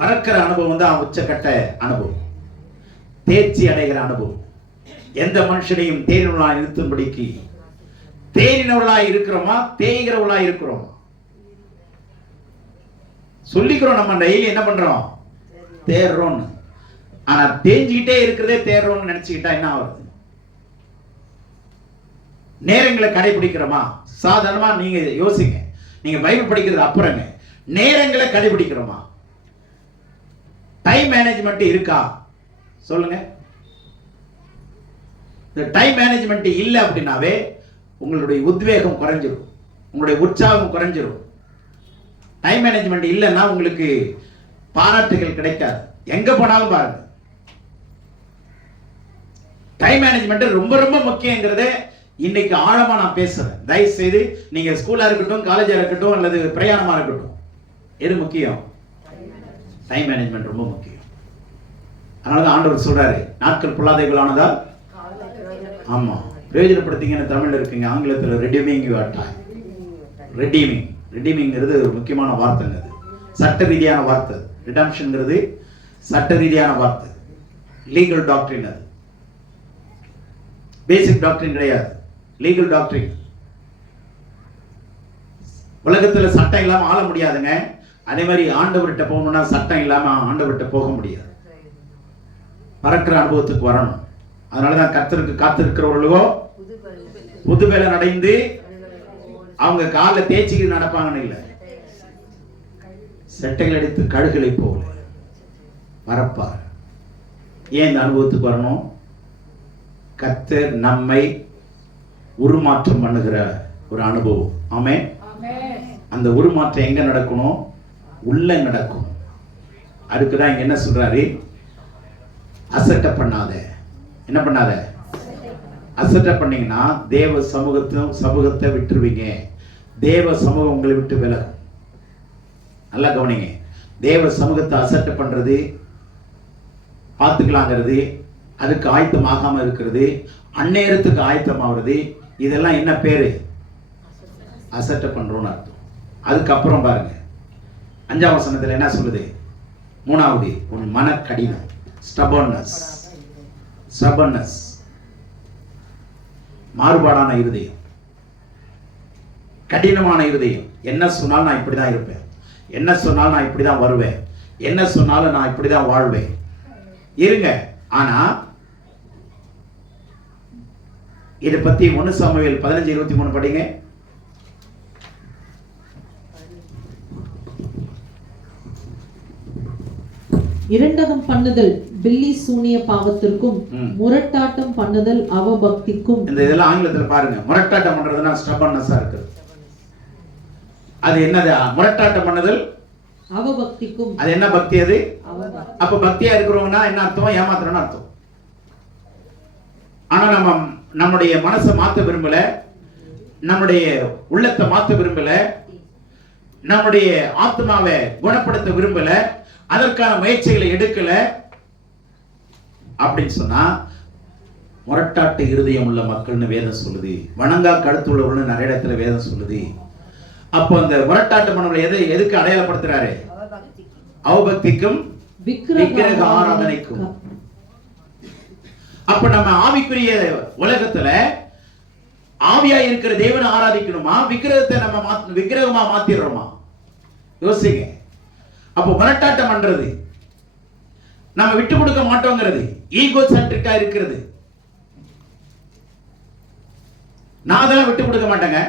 பறக்கிற அனுபவம் தான் உச்சக்கட்ட அனுபவம், தேர்ச்சி அடைகிற அனுபவம். எந்த மனுஷனையும் தேனினவளாய் நிறுத்தும்படிக்கு தேனினவளாய் இருக்கிறோமா, தேய்கிறவளாய் இருக்கிறோமா? சொல்லிக்கிறோம், நம்ம டெய்லி என்ன பண்றோம்? தேர்றோம்னு. ஆனா தேஞ்சிக்கிட்டே இருக்கிறதே தேர்றோம்னு நினைச்சுக்கிட்டா என்ன ஆகுது? நேரங்களை கடைபிடிக்கிறோமா? சாதாரணமா நீங்க யோசிங்க. நீங்க பைபிள் படிக்கிறது அப்புறங்க, நேரங்களை கடைபிடிக்கிறோமா? டைம் மேனேஜ்மெண்ட் இருக்கா? சொல்லுங்க. இந்த டைம் மேனேஜ்மெண்ட் இல்லை அப்படின்னாவே உங்களுடைய உத்வேகம் குறைஞ்சிரும், உங்களுடைய உற்சாகம் குறைஞ்சிரும். டைம் மேனேஜ்மெண்ட் இல்லைன்னா உங்களுக்கு பாராட்டுகள் கிடைக்காது. எங்க போனாலும் பாருங்க, டைம் மேனேஜ்மெண்ட் ரொம்ப ரொம்ப முக்கியங்கிறத இன்னைக்கு ஆழமா நான் பேசுறேன். தயவு செய்து நீங்க ஸ்கூலா இருக்கட்டும், காலேஜா இருக்கட்டும், அல்லது பிரயாணமா இருக்கட்டும், எது முக்கியம்? டைம் மேனேஜ்மெண்ட் ரொம்ப முக்கியம். அதனாலதான் ஆண்டவர் சொல்றாரு, நாட்கள் பொல்லாதவைகளானதா, ஆமா, பிரயோஜனப்படுத்திங்கன்னு தமிழ்ல இருக்குங்க, ஆங்கிலத்தில் ரெடியூமிங் யுவர் டைம். ரெடீமிங்கிறது ஒரு முக்கியமான வார்த்தைங்க. அது சட்ட ரீதியான வார்த்தை. ரிடம்ஷன்ங்கிறது சட்ட ரீதியான வார்த்தை, லீகல் டாக்டரின். அது பேசிக் டாக்டரின் கிடையாது, லீகல் டாக்டரின். உலகத்துல சட்டம் இல்லாம ஆள முடியாதுங்க. அதே மாதிரி ஆண்டவர்கிட்ட போகணும்னா சட்டம் இல்லாம ஆண்டவர்கிட்ட போக முடியாது. பறக்கிற அனுபவத்துக்கு வரணும். அதனாலதான் கர்த்தருக்கு காத்திருக்கிறவர்களோ புது பலன் அடைந்து அவங்க காலை தேய்ச்சிக்கு நடப்பாங்கன்னு இல்லை, செட்டைகள் அடித்து கழுகளை போல பறப்பார். ஏன் இந்த அனுபவத்துக்கு வரணும்? கர்த்தர் நம்மை உருமாற்றம் பண்ணுகிற ஒரு அனுபவம். ஆமென். அந்த உருமாற்றம் எங்க நடக்கணும்? உள்ள நடக்கும். அதுக்குதான் இங்க என்ன சொல்றாரு? அசட்ட பண்ணாத. என்ன பண்ணாத? அசட்ட பண்ணீங்கன்னா தேவ சமூகத்தை விட்டுருவீங்க. தேவ சமூகம் உங்களை விட்டு விலகும். நல்லா கவனிங்க. தேவ சமூகத்தை அசட்ட பண்றது, பார்த்துக்கலாங்கிறது, அதுக்கு ஆயத்தம் ஆகாம இருக்கிறது, அந்நேரத்துக்கு ஆயத்தம் ஆகுறது, இதெல்லாம் என்ன பேரு? அசட்ட பண்றோம்னு அர்த்தம். அதுக்கப்புறம் பாருங்க, 5ஆம் வசனத்துல என்ன சொல்லுது? 3வது, உன் மன கடினம், stubbornness, மாறுபாடான இருதயம், கடினமான இருதயம். என்ன சொன்னாலும் நான் இப்படிதான் இருப்பேன், என்ன சொன்னாலும் நான் இப்படிதான் வருவேன், என்ன சொன்னாலும் நான் இப்படிதான் வாழ்வேன். இருங்க. ஆனா இதை பத்தி 1 சாமுவேல் 15:23 படிங்க. இரண்டகம் பண்ணுதல் பில்லி சூனிய பாவத்திற்கும், முரட்டாட்டம் பண்ணுதல் அவபக்திக்கும். இந்த இதெல்லாம் ஆங்கிலத்துல பாருங்க. முரட்டாட்டம் பண்றதுன்னா ஸ்டபர்னஸா இருக்கு. அது என்னது? முரட்டாட்டம் பண்ணுதல் அவபக்திக்கும். அது என்ன பக்தி? அது அப்ப பக்தியா இருக்கிறவங்கன்னா என்ன அர்த்தம்? ஏமாத்துறோம்னு அர்த்தம். ஆனா நம்முடைய மனசை மாத்த விரும்பல, நம்முடைய உள்ளத்தை மாத்த விரும்பல, நம்முடைய ஆத்மாவை குணப்படுத்த விரும்பல, அதற்கான முயற்சிகளை எடுக்கல அப்படின்னு சொன்னா முரட்டாட்டு இருதயம் உள்ள மக்கள்னு வேதம் சொல்லுது. வணங்கா கழுத்துள்ளவர்கள் நிறைய இடத்துல வேதம் சொல்லுது. அப்போ அந்த முரட்டாட்டு மனங்களை எதுக்கு அடையாளப்படுத்துறாரு? அவபக்திக்கும் விக்கிரக ஆராதனைக்கும். அப்ப நம்ம ஆவிக்குரிய உலகத்துல ஆவியா இருக்கிற தேவனை ஆராதிக்கணுமா, விக்கிரகத்தை நம்ம விக்கிரகமா மாத்திடுறோமா? யோசிங்க. அப்போ முரட்டாட்டம் பண்றது, நம்ம விட்டு கொடுக்க மாட்டோங்கிறது, ஈகோ சென்ட்ரிக்கா இருக்கிறது. நான் அதெல்லாம் விட்டு கொடுக்க மாட்டேங்க.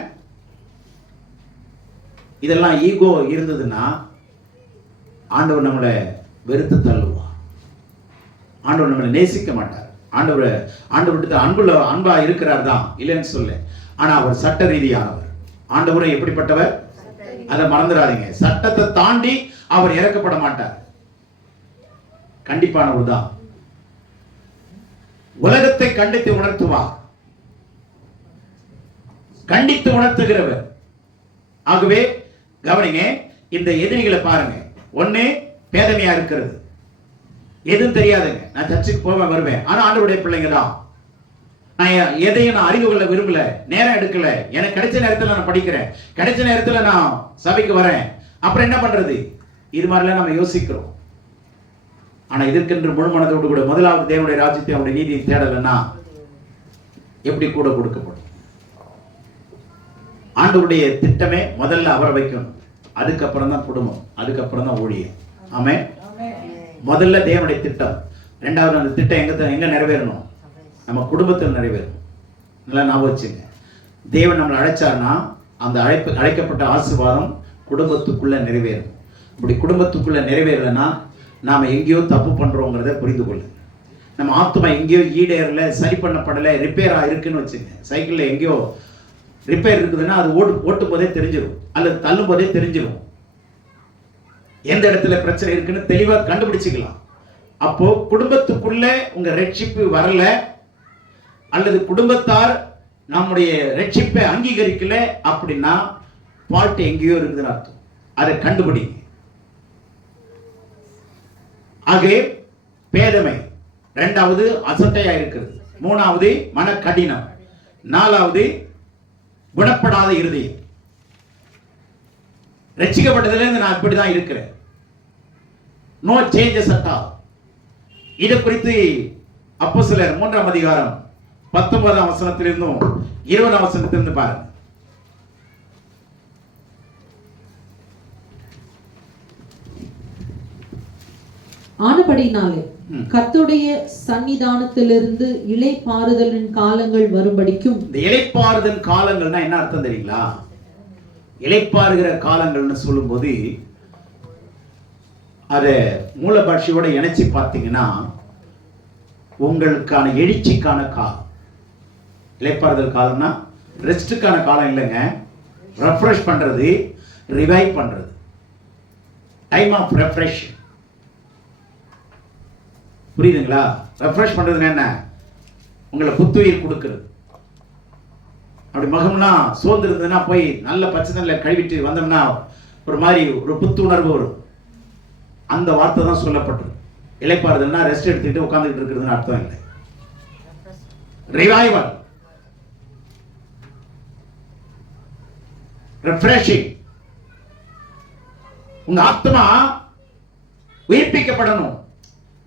இதெல்லாம் ஈகோ இருந்ததுன்னா ஆண்டவர் நம்மளை வெறுத்து தள்ளுவா. ஆண்டவர் நம்மளை நேசிக்க மாட்டார். ஆண்டவர்கிட்ட அன்பா இருக்கிறார் தான், இல்லைன்னு சொல்ல. ஆனா அவர் சட்ட ரீதியானவர். ஆண்டவரும் எப்படிப்பட்டவர்? அதை மறந்துடாதீங்க. சட்டத்தை தாண்டி அவர் இறக்கப்பட மாட்டார். கண்டிப்பானவர் தான். உலகத்தை கண்டித்து உணர்த்துவார், கண்டித்து உணர்த்துகிறவர். ஆகவே கவனிங்க, இந்த எதிரிகளை பாருங்க. ஒண்ணு, பேதமையா இருக்கிறது, எதுவும் தெரியாதுங்க. நான் சர்ச்சுக்கு போவேன் வருவேன், ஆனா ஆண்டவருடைய பிள்ளைங்க தான். நான் எதையும் நான் அறிந்து கொள்ள விரும்பல, நேரம் எடுக்கல. எனக்கு கிடைச்ச நேரத்தில் நான் படிக்கிறேன், கிடைச்ச நேரத்தில் நான் சபைக்கு வரேன். அப்புறம் என்ன பண்றது? இது மாதிரிலாம் நம்ம யோசிக்கிறோம். ஆனா இதற்கென்று முழு மனதோடு கூட முதலாவது தேவனுடைய ராஜ்யத்தை, அவருடைய நீதியை தேடலைன்னா எப்படி கூட கொடுக்கப்படும்? ஆண்டவருடைய திட்டமே முதல்ல அவரை வைக்கணும், அதுக்கப்புறம் தான் குடும்பம், அதுக்கப்புறம் தான் ஊழியம். ஆமென். முதல்ல தேவனுடைய திட்டம், ரெண்டாவது அந்த திட்டம் எங்க நிறைவேறணும்? நம்ம குடும்பத்தில் நிறைவேறணும். நல்லா ஞாபகம் வச்சுங்க. தேவன் நம்மளை அழைச்சார்னா அந்த அழைக்கப்பட்ட ஆசீர்வாதம் குடும்பத்துக்குள்ள நிறைவேறும். இப்படி குடும்பத்துக்குள்ள நிறைவேறலைன்னா நாம எங்கேயோ தப்பு பண்றோங்கிறத புரிந்து கொள்ளு. நம்ம ஆத்மா எங்கேயோ ஈடேறல, சரி பண்ணப்படலை, ரிப்பேராக இருக்குன்னு வச்சுங்க. சைக்கிளில் எங்கேயோ ரிப்பேர் இருக்குதுன்னா அது ஓட்டும் போதே தெரிஞ்சிடும், அல்லது தள்ளும் போதே தெரிஞ்சிடும். எந்த இடத்துல பிரச்சனை இருக்குன்னு தெளிவாக கண்டுபிடிச்சிக்கலாம். அப்போ குடும்பத்துக்குள்ள உங்க ரட்சிப்பு வரல, அல்லது குடும்பத்தார் நம்முடைய ரட்சிப்பை அங்கீகரிக்கல அப்படின்னா ஃபால்ட் எங்கேயோ இருக்குதுன்னு அர்த்தம். அதை கண்டுபிடிங்க. ஆகவே பேதமை, இரண்டாவது அசட்டையா இருக்கிறது, மூணாவது மன கடினம், நாலாவது குணப்படாத இருதயம். ரட்சிக்கப்பட்டதுல இருந்து நான் இப்படிதான் இருக்கிறேன், நோ சேஞ்சஸ் அட் ஆல். இதை குறித்து அப்போஸ்தலர் 3ஆம் அதிகாரம் 19ஆம் வசனத்திலிருந்தும் 20ஆம் வசனத்திலிருந்து பாருங்க. ஆனபடினாலே கர்த்தருடைய சன்னிதானத்திலிருந்து இளைப்பாறுதலின் காலங்கள் வரும்படிக்கும். இந்த இளைப்பாறுதல் காலங்கள்னா என்ன அர்த்தம் தெரியுங்களா? இளைப்பாறுகிற காலங்கள்னு சொல்லும்போது அதை மூல பாஷையோட இணைச்சி பார்த்தீங்கன்னா உங்களுக்கான எழுச்சிக்கான காலம். இளைப்பாறுதல் காலம்னா ரெஸ்டுக்கான காலம் இல்லைங்க, ரெஃப்ரெஷ் பண்றது, ரிவைவ் பண்றது, டைம் ஆஃப் ரெஃப்ரெஷ். புரியுதுங்களா? ரெஃப்ரெஷ் பண்றதுன்னா என்ன? உங்களை புத்துயிர் கொடுக்கிறது. அப்படி மகம்னா சோர்ந்து இருந்ததுன்னா போய் நல்ல பச்சை தண்ணியில் கழுவிட்டு வந்தோம்னா ஒரு மாதிரி ஒரு புத்துணர்வு வரும். அந்த வார்த்தை தான் சொல்லப்பட்டது. இளைப்பாறுதல்னா ரெஸ்ட் எடுத்துக்கிட்டு உட்காந்துக்கிட்டு இருக்கிறதுன்னு அர்த்தம் இல்லை. Revival, refreshing. உங்க ஆத்மா உயிர்ப்பிக்கப்படணும்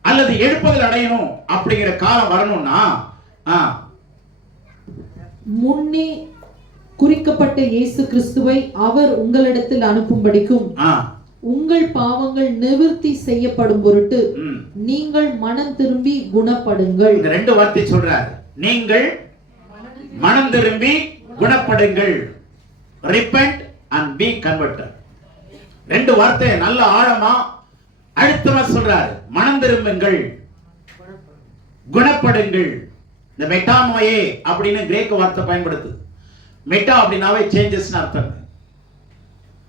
அல்லது எழுப்புதல் அடையணும் அப்படிங்கிற காலம் வரணும்னா முன்னே குறிக்கப்பட்ட இயேசு கிறிஸ்துவை அவர் உங்களிடத்தில் அனுப்பும்படிக்கும் உங்கள் பாவங்கள் நிவர்த்தி செய்யப்படும் பொருட்டு நீங்கள் மனம் திரும்பி குணப்படுங்கள். இந்த ரெண்டு வார்த்தை சொல்றார். நீங்கள் மனம் திரும்பி குணப்படுங்கள். repent and be converted. ரெண்டு வார்த்தை நல்ல ஆழமா அழுத்தமா சொல்றாரு. மனம் திரும்புங்கள், குணப்படுங்கள். இந்த மெட்டானோயே அப்படின்னு கிரேக்க வார்த்தை பயன்படுத்து. மெட்டா அப்படின்னாவே சேஞ்சஸ் அர்த்தம்.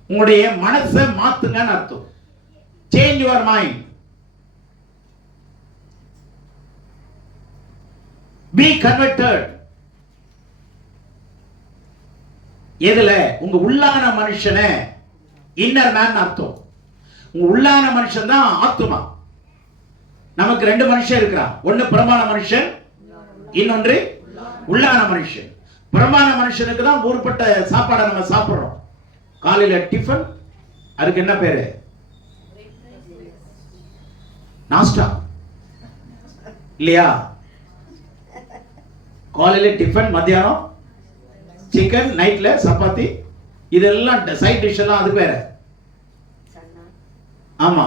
உங்களுடைய மனசை மாத்துங்கன்னு அர்த்தம். Change your mind, B converted. எதுல? உங்க உள்ளான மனுஷனை, இன்னர் மேன் அர்த்தம். உங்க உள்ளான மனுஷன் தான் ஆத்துமா. நமக்கு ரெண்டு மனுஷன் இருக்கிறான். ஒன்னு பிரமாண மனுஷன், இன்னொன்று உள்ளான மனுஷன். பிரமாண மனுஷனுக்கு தான் ஊர்பட்ட சாப்பாடை நம்ம சாப்பிடுறோம். காலையில டிஃபன், அதுக்கு என்ன பேரு? நாஸ்டா இல்லையா? காலையில டிஃபன், மத்தியானம் சிக்கன், நைட்ல சப்பாத்தி. இதெல்லாம் சைட் டிஷ் எல்லாம் அது வேற. ஆமா,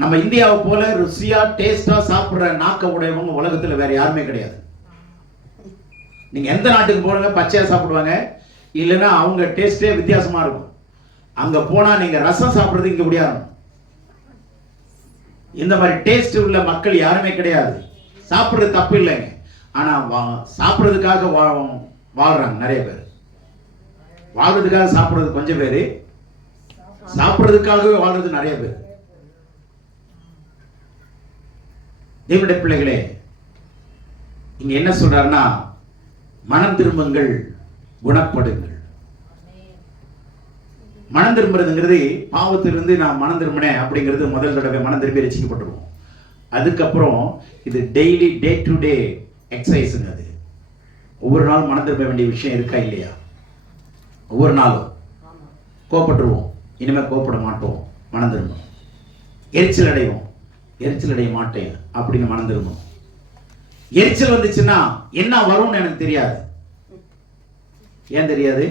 நம்ம இந்தியாவை போல ருசியா டேஸ்டா சாப்பிடுற நாக்க உடையவங்க உலகத்துல வேற யாருமே கிடையாது. நீங்க எந்த நாட்டுக்கு போறீங்க பச்சையா சாப்பிடுவாங்க, இல்லைன்னா அவங்க டேஸ்டே வித்தியாசமா இருக்கும். அங்க போனா நீங்க ரசம் சாப்பிடுறது இங்க முடியாது. இந்த மாதிரி டேஸ்ட் உள்ள மக்கள் யாருமே கிடையாது. சாப்பிடுறது தப்பு இல்லைங்க, ஆனா சாப்பிடுறதுக்காக வாழ்றாங்க நிறைய பேர். வாழ்றதுக்காக சாப்பிடுறது கொஞ்சம் பேரு, சாப்பிடுறதுக்காகவே வாழ்றது நிறைய பேர். தேவனுடைய பிள்ளைகளே, இங்க என்ன சொல்றாருன்னா, மனம் திரும்புங்கள், குணப்படுங்கள். மனம் திரும்புறதுங்கிறது பாவத்திலிருந்து நான் மனம் திரும்பினேன் அப்படிங்கிறது முதல் தடவை மனம் திரும்பி ரசிக்கப்பட்டுருவோம். அதுக்கப்புறம் இது டெய்லி டே டு டே எக்ஸசைஸுங்க. அது ஒவ்வொரு நாளும் மனம் திரும்ப வேண்டிய விஷயம் இருக்கா இல்லையா? ஒவ்வொரு நாளும் கோபப்பட்டுருவோம், இனிமேல் கோபப்பட மாட்டோம், மனம் திரும்பும். எரிச்சல் அடைவோம், எரிச்சல் அடைய மாட்டேன் அப்படின்னு மனம் திரும்பும். எரிச்சல் வந்துச்சுன்னா என்ன வரும்னு எனக்கு தெரியாது. ஏன் தெரியாது?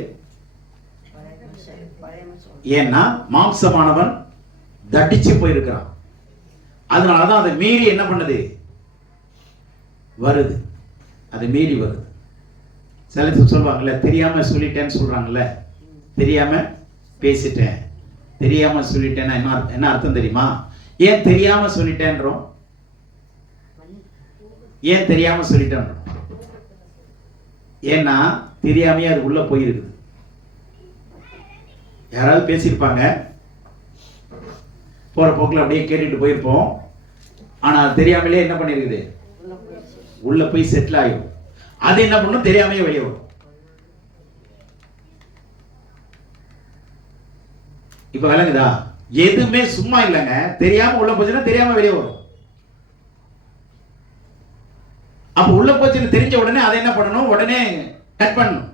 ஏன்னா மாம்சமானவன் தட்டிச்சு போயிருக்கிறான். அதனாலதான் அதை மீறி என்ன பண்ணுது? வருது. அதை மீறி வருது. சில சொல்லுவாங்கல்ல, தெரியாம சொல்லிட்டேன்னு சொல்றாங்கல்ல. தெரியாம பேசிட்டேன், தெரியாம சொல்லிட்டேன்னா என்ன அர்த்தம் தெரியுமா? ஏன் தெரியாம சொல்லிட்டேன்றோம்? ஏன் தெரியாம சொல்லிட்டேன்? ஏன்னா தெரியாமையே அது உள்ள போயிருக்குது. யாராவது பேசியிருப்பாங்க, போற போக்குல அப்படியே கேட்டுட்டு போயிருப்போம். ஆனா அது தெரியாமலே என்ன பண்ணிருக்குது, உள்ள போய் செட்டில் ஆயிடும். அது என்ன பண்ணும், தெரியாமையே வெளியே வரும். இப்ப விளங்குதா? எதுவுமே சும்மா இல்லைங்க. தெரியாம உள்ள போச்சுன்னா தெரியாம வெளியே வரும். அப்ப உள்ள போச்சுன்னு தெரிஞ்ச உடனே அதை என்ன பண்ணணும், உடனே கட் பண்ணணும்.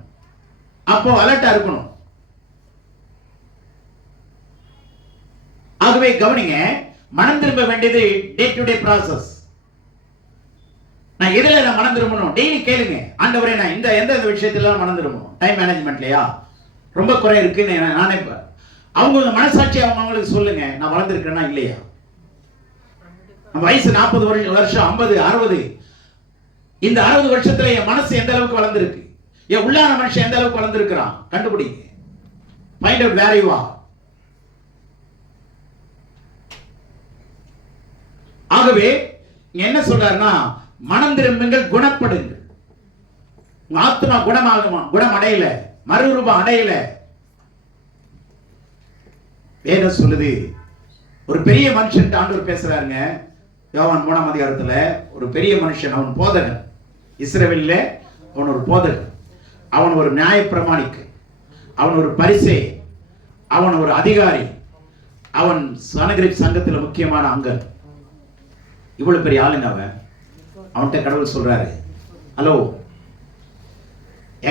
அப்போ அலர்ட்டா இருக்கணும். ஆகவே கவனிங்க, மனம் திரும்ப வேண்டியது டே டு டே ப்ராசஸ். நான் எதுல நான் மனம் திரும்பணும், டெய்லி கேளுங்க, ஆண்டவரே நான் இந்த எந்த விஷயத்துல மனம் திரும்பணும். டைம் மேனேஜ்மெண்ட்லயா ரொம்ப குறை இருக்குன்னு நானே அவங்க மனசாட்சி அவங்களுக்கு சொல்லுங்க, நான் வளர்ந்துருக்கேன்னா இல்லையா. வயசு 40 வருஷம் 50 60, இந்த 60 வருஷத்துல என் மனசு எந்த அளவுக்கு வளர்ந்துருக்கு, என் உள்ளான மனுஷன் எந்த அளவுக்கு வளர்ந்துருக்கிறான் கண்டுபிடிங்க. Find out where you are. ஆகவே என்ன சொல்றாருன்னா, மனம் திரும்புங்கள், குணப்படுங்கள். உங்க ஆத்மா குணமாகுமா? குணம் அடையல, மறுரூபம் அடையல. வேதம் சொல்லுது, ஒரு பெரிய மனுஷன் ஆண்டவர் பேசுறாருங்க. யோவான் 3ஆம் அதிகாரத்துல ஒரு பெரிய மனுஷன், அவன் போதகன். இஸ்ரவேலில அவன் ஒரு போதகன், அவன் ஒரு நியாய பிரமாணிக்கு, அவன் ஒரு பரிசே, அவன் ஒரு அதிகாரி, அவன் சனகிரிப் சங்கத்தில் முக்கியமான அங்கன். இவ்வளவு பெரிய ஆளுங்க அவன். அவன்கிட்ட கடவுள் சொல்றாரு, hello,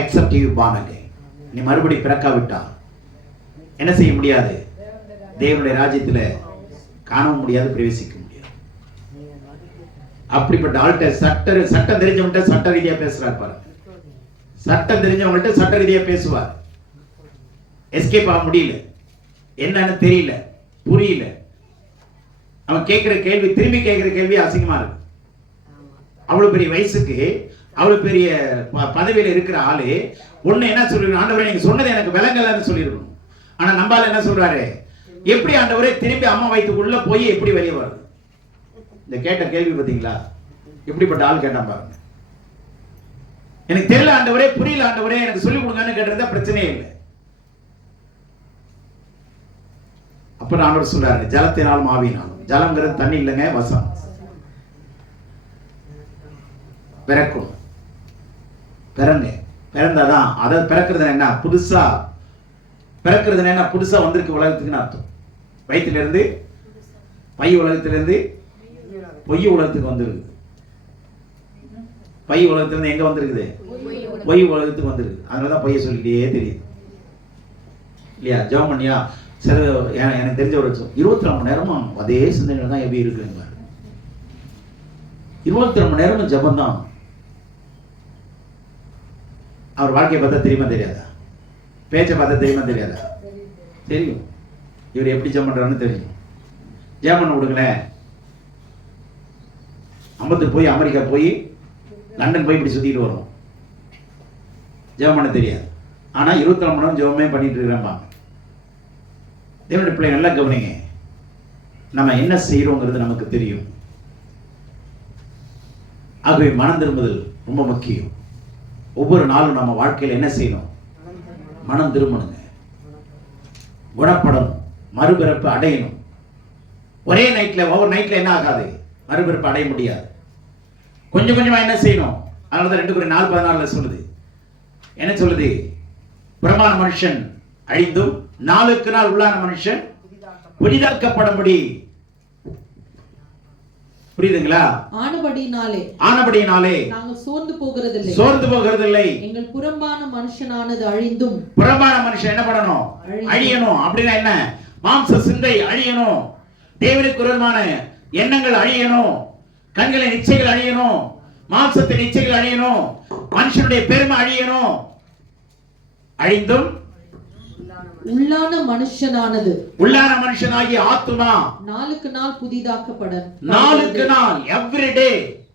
accept you born again, நீ மறுபடி பிறக்காவிட்டா என்ன செய்ய முடியாது, தேவனுடைய ராஜ்யத்துல காணவும் முடியாது, பிரவேசிக்க முடியாது. அப்படிப்பட்ட ஆள்கிட்ட சட்டம் தெரிஞ்சவன்கிட்ட சட்ட ரீதியா பேசுறாரு பாருங்க. சட்டம் தெரிஞ்சவங்கள்ட்ட சட்ட ரீதியா பேசுவார். எஸ்கேப் ஆக முடியல, என்னன்னு தெரியல, புரியல. அவன் கேட்கிற கேள்வி, திரும்பி கேட்கிற கேள்வி அசிங்கமா இருக்கு. அவ்வளவு பெரிய வயசுக்கு, அவ்வளவு பெரிய பதவியில இருக்கிற ஆளு ஒண்ணு என்ன சொல்லிருக்கணும், ஆண்டவரே நீங்க சொன்னது எனக்கு விளங்கலன்னு சொல்லிருக்கணும். ஆனா நம்பால என்ன சொல்றாரு, எப்படி ஆண்டவரே திரும்பி அம்மா வயிற்றுக்குள்ள போய் எப்படி வெளியே வருது? இந்த கேட்ட கேள்வி பார்த்தீங்களா, எப்படிப்பட்ட ஆள் கேட்டான் பாருங்க. எனக்கு தெரியல ஆண்டவரே, புரியல ஆண்டவரே, எனக்கு சொல்லிக் கொடுங்கன்னு கேட்டதா பிரச்சனையே இல்லை. அப்ப ஆண்டவர் சொல்றாரு, ஜலத்தினாலும் ஆவியினாலும். ஜலம்ங்கிறது தண்ணி இல்லைங்க, வசம். பிறக்கும், பிறங்க, பிறந்தாதான். அதை பிறக்கிறது என்ன, புதுசா பிறக்கிறது என்ன, புதுசா வந்திருக்கு உலகத்துக்குன்னு அர்த்தம். வயிற்றுல இருந்து, பை உலகத்திலிருந்து பொய் உலகத்துக்கு வந்துருக்கு. பை உலகத்திலிருந்து எங்க வந்திருக்குது, பொய் உலகத்துக்கு வந்திருக்கு. அதனாலதான் பொய்ய சொல்லிக்கிட்டே தெரியுது இல்லையா. ஜெபம் பண்ணியா, சரி, எனக்கு தெரிஞ்ச ஒரு 24 மணி நேரமும் அதே சிந்தனையில தான் எப்படி இருக்குங்க. 24 மணி நேரமும் ஜெபம் தான். அவர் வாழ்க்கையை பார்த்தா தெரியுமா தெரியாதா, பேச்சை பார்த்தா தெரியுமா தெரியாதா? தெரியும். இவர் எப்படி ஜெபம் பண்றாருன்னு தெரியும். ஜெபம் பண்ண விடுங்களேன். 50 போய் அமெரிக்கா போய் லண்டன் போய் இப்படி சுத்திட்டு வரும். ஜெபம் பண்ண தெரியாது. ஆனா 24 மணி நேரம் ஜெபமே பண்ணிட்டு இருக்கிறான். தேவனுடைய பிள்ளை நல்லா கவனிங்க, நம்ம என்ன செய்யறோங்கிறது நமக்கு தெரியும். ஆகவே மனம் திரும்புதல் ரொம்ப முக்கியம். ஒவ்வொரு நாளும் நம்ம வாழ்க்கையில் என்ன செய்யணும், மனம் திரும்பணுங்க, குணப்படணும், மறுபிறப்பு அடையணும். ஒரே நைட்ல, ஒவ்வொரு நைட்ல என்ன ஆகாது, மறுபிறப்பு அடைய முடியாது. கொஞ்சம் கொஞ்சமா என்ன செய்யணும். அதனாலதான் 2 Corinthians 4:14 சொல்லுது, என்ன சொல்லுது, புறமான மனுஷன் அழிந்தும் நாளுக்கு நாள் உள்ளான மனுஷன் புதிதாக்கப்படும்படி. புரியுதுங்களா? ஆனபடியினாலே நாங்கள் சோர்ந்து போகிறதில்லை. எங்கள் புறம்பான மனுஷனானது அழிந்தும். புறம்பான மனுஷன் என்ன பண்ணணும், அழியணும். அப்படின்னா என்ன, மாம்ச சிந்தை அழியணும், தேவனுக்கு விரோதமான எண்ணங்கள் அழியணும், கண்களின் இச்சைகள் அழியணும், மாம்சத்தின் இச்சைகள் அழியணும், மனுஷனுடைய பெருமை அழியணும். அழிந்தும் உள்ளான மனுஷனாகிய ஆத்துமா நாளுக்கு நாள் புதிதாக்கப்பட, நாளுக்கு நாள் எவ்ரி டே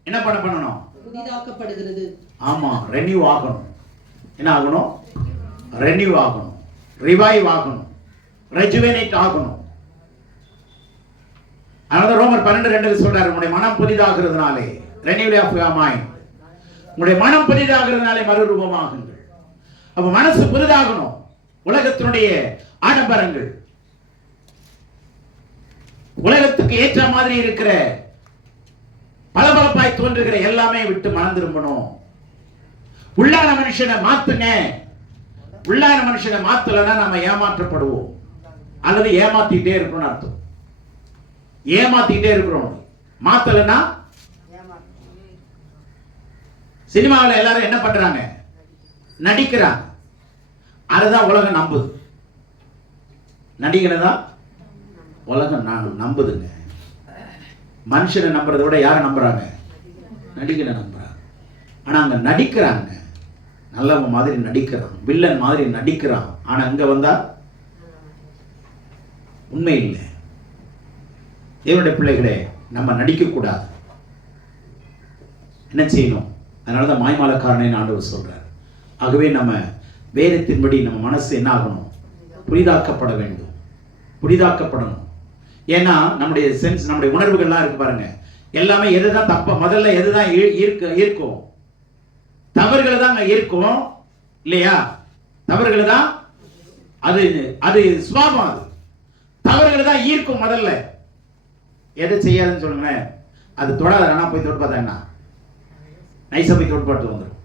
என்ன பண்ணணும், புதிதாக்கப்படுகிறது. ஆமா, ரெனியூ ஆகணும். என்ன ஆகணும், ரெனியூ ஆகணும், ரிவைவ் ஆகணும், ரெஜுவேனேட் ஆகணும். அதனால ரோமர் 12:2 சொல்றாரு, உங்களுடைய மனம் புதிதாகிறதுனாலே renewal of your mind. உங்களுடைய மனம் புதிதாகிறதுனாலே மறுரூபமாகுங்கள். அப்ப மனசு புதிதாகணும். உலகத்தினுடைய ஆடம்பரங்கள், உலகத்துக்கு ஏற்ற மாதிரி இருக்கிற பளபளப்பாய் தோன்றுகிற எல்லாமே விட்டு மனம் திரும்பணும். உள்ளான மனுஷனை மாத்துங்க. உள்ளான மனுஷனை மாத்தலன்னா நம்ம ஏமாற்றப்படுவோம், அல்லது ஏமாத்திட்டே இருக்கணும்னு அர்த்தம். ஏமாத்திட்டே இருக்கிறோம். மாத்தலன்னா சினிமாவில் எல்லாரும் என்ன பண்றாங்க? நடிக்கிறாங்க. அதுதான் உலகம் நம்புது. நடிக்கிறதா உலகம் நம்புதுங்க. மனுஷனை நம்புறதை விட யாரை நம்புறாங்க? நடிகனை நம்புறாங்க. ஆனா அங்க நடிக்கிறாங்க, நல்லவன் மாதிரி நடிக்கிறான், வில்லன் மாதிரி நடிக்கிறான். ஆனா அங்க வந்தா உண்மை இல்லை. தேவனுடைய பிள்ளைகளே, நம்ம நடிக்க கூடாது. என்ன செய்யணும்? அதனாலதான் மாய்மாலக்காரனை ஆண்டவர் சொல்றார். ஆகவே நம்ம வேதத்தின்படி நம்ம மனசு என்ன ஆகணும்? புரிதாக்கப்பட வேண்டும், புரிதாக்கப்படணும். ஏன்னா நம்முடைய சென்ஸ், நம்முடைய உணர்வுகள்லாம் இருக்கு பாருங்க, எல்லாமே எதுதான் தப்ப, முதல்ல எதுதான் இருக்கும்? தவறுகள் தான் இருக்கும் இல்லையா? தவறுகள் தான், அது அது சுபாவம். அது தவறுகள் தான் ஈர்க்கும். முதல்ல எதை செய்யாதுன்னு சொல்லுங்க, அது தொடாத. போய் தொட்டு பார்த்தா என்ன? நைசா போய் தொட்டு பார்த்து வந்துடும்.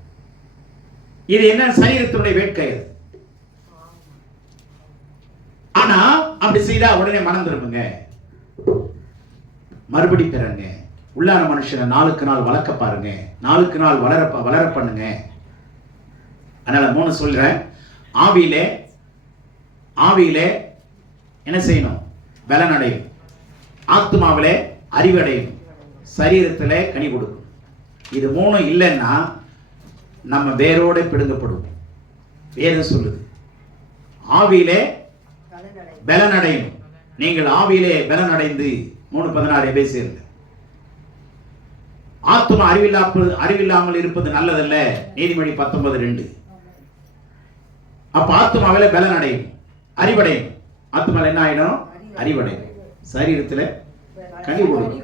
இது என்ன? சரீரத்தினுடைய வேட்கை. ஆனா அப்படி செய்தா உடனே மனம் திரும்புங்க, மறுபடி பெறுங்க. உள்ளான மனுஷனை நாளுக்கு நாள் வளர்க்க பாருங்க, நாளுக்கு நாள் வளர பண்ணுங்க. அதனால 3 சொல்றேன். ஆவியிலே என்ன செய்யணும்? பலனடையும். ஆத்மாவிலே அறிவடையும். சரீரத்திலே கனி கொடுக்கும். இது 3 இல்லைன்னா நம்ம வேரோட பிடுங்கப்படுவோம். வேதம் சொல்லுது ஆவியிலே பலனடையும். நீங்கள் ஆவியிலே பலனடைந்து 3:16 எபேசியர். ஆத்மா அறிவில்லாமல் இருப்பது நல்லதல்ல, நீதிமொழி 19:2. அப்ப ஆத்மாவிலே பலனடையும், அறிவடையும். ஆத்மாவில் என்ன ஆயிடும்? அறிவடையும். சரீரத்துல கனி கொடுக்கும்.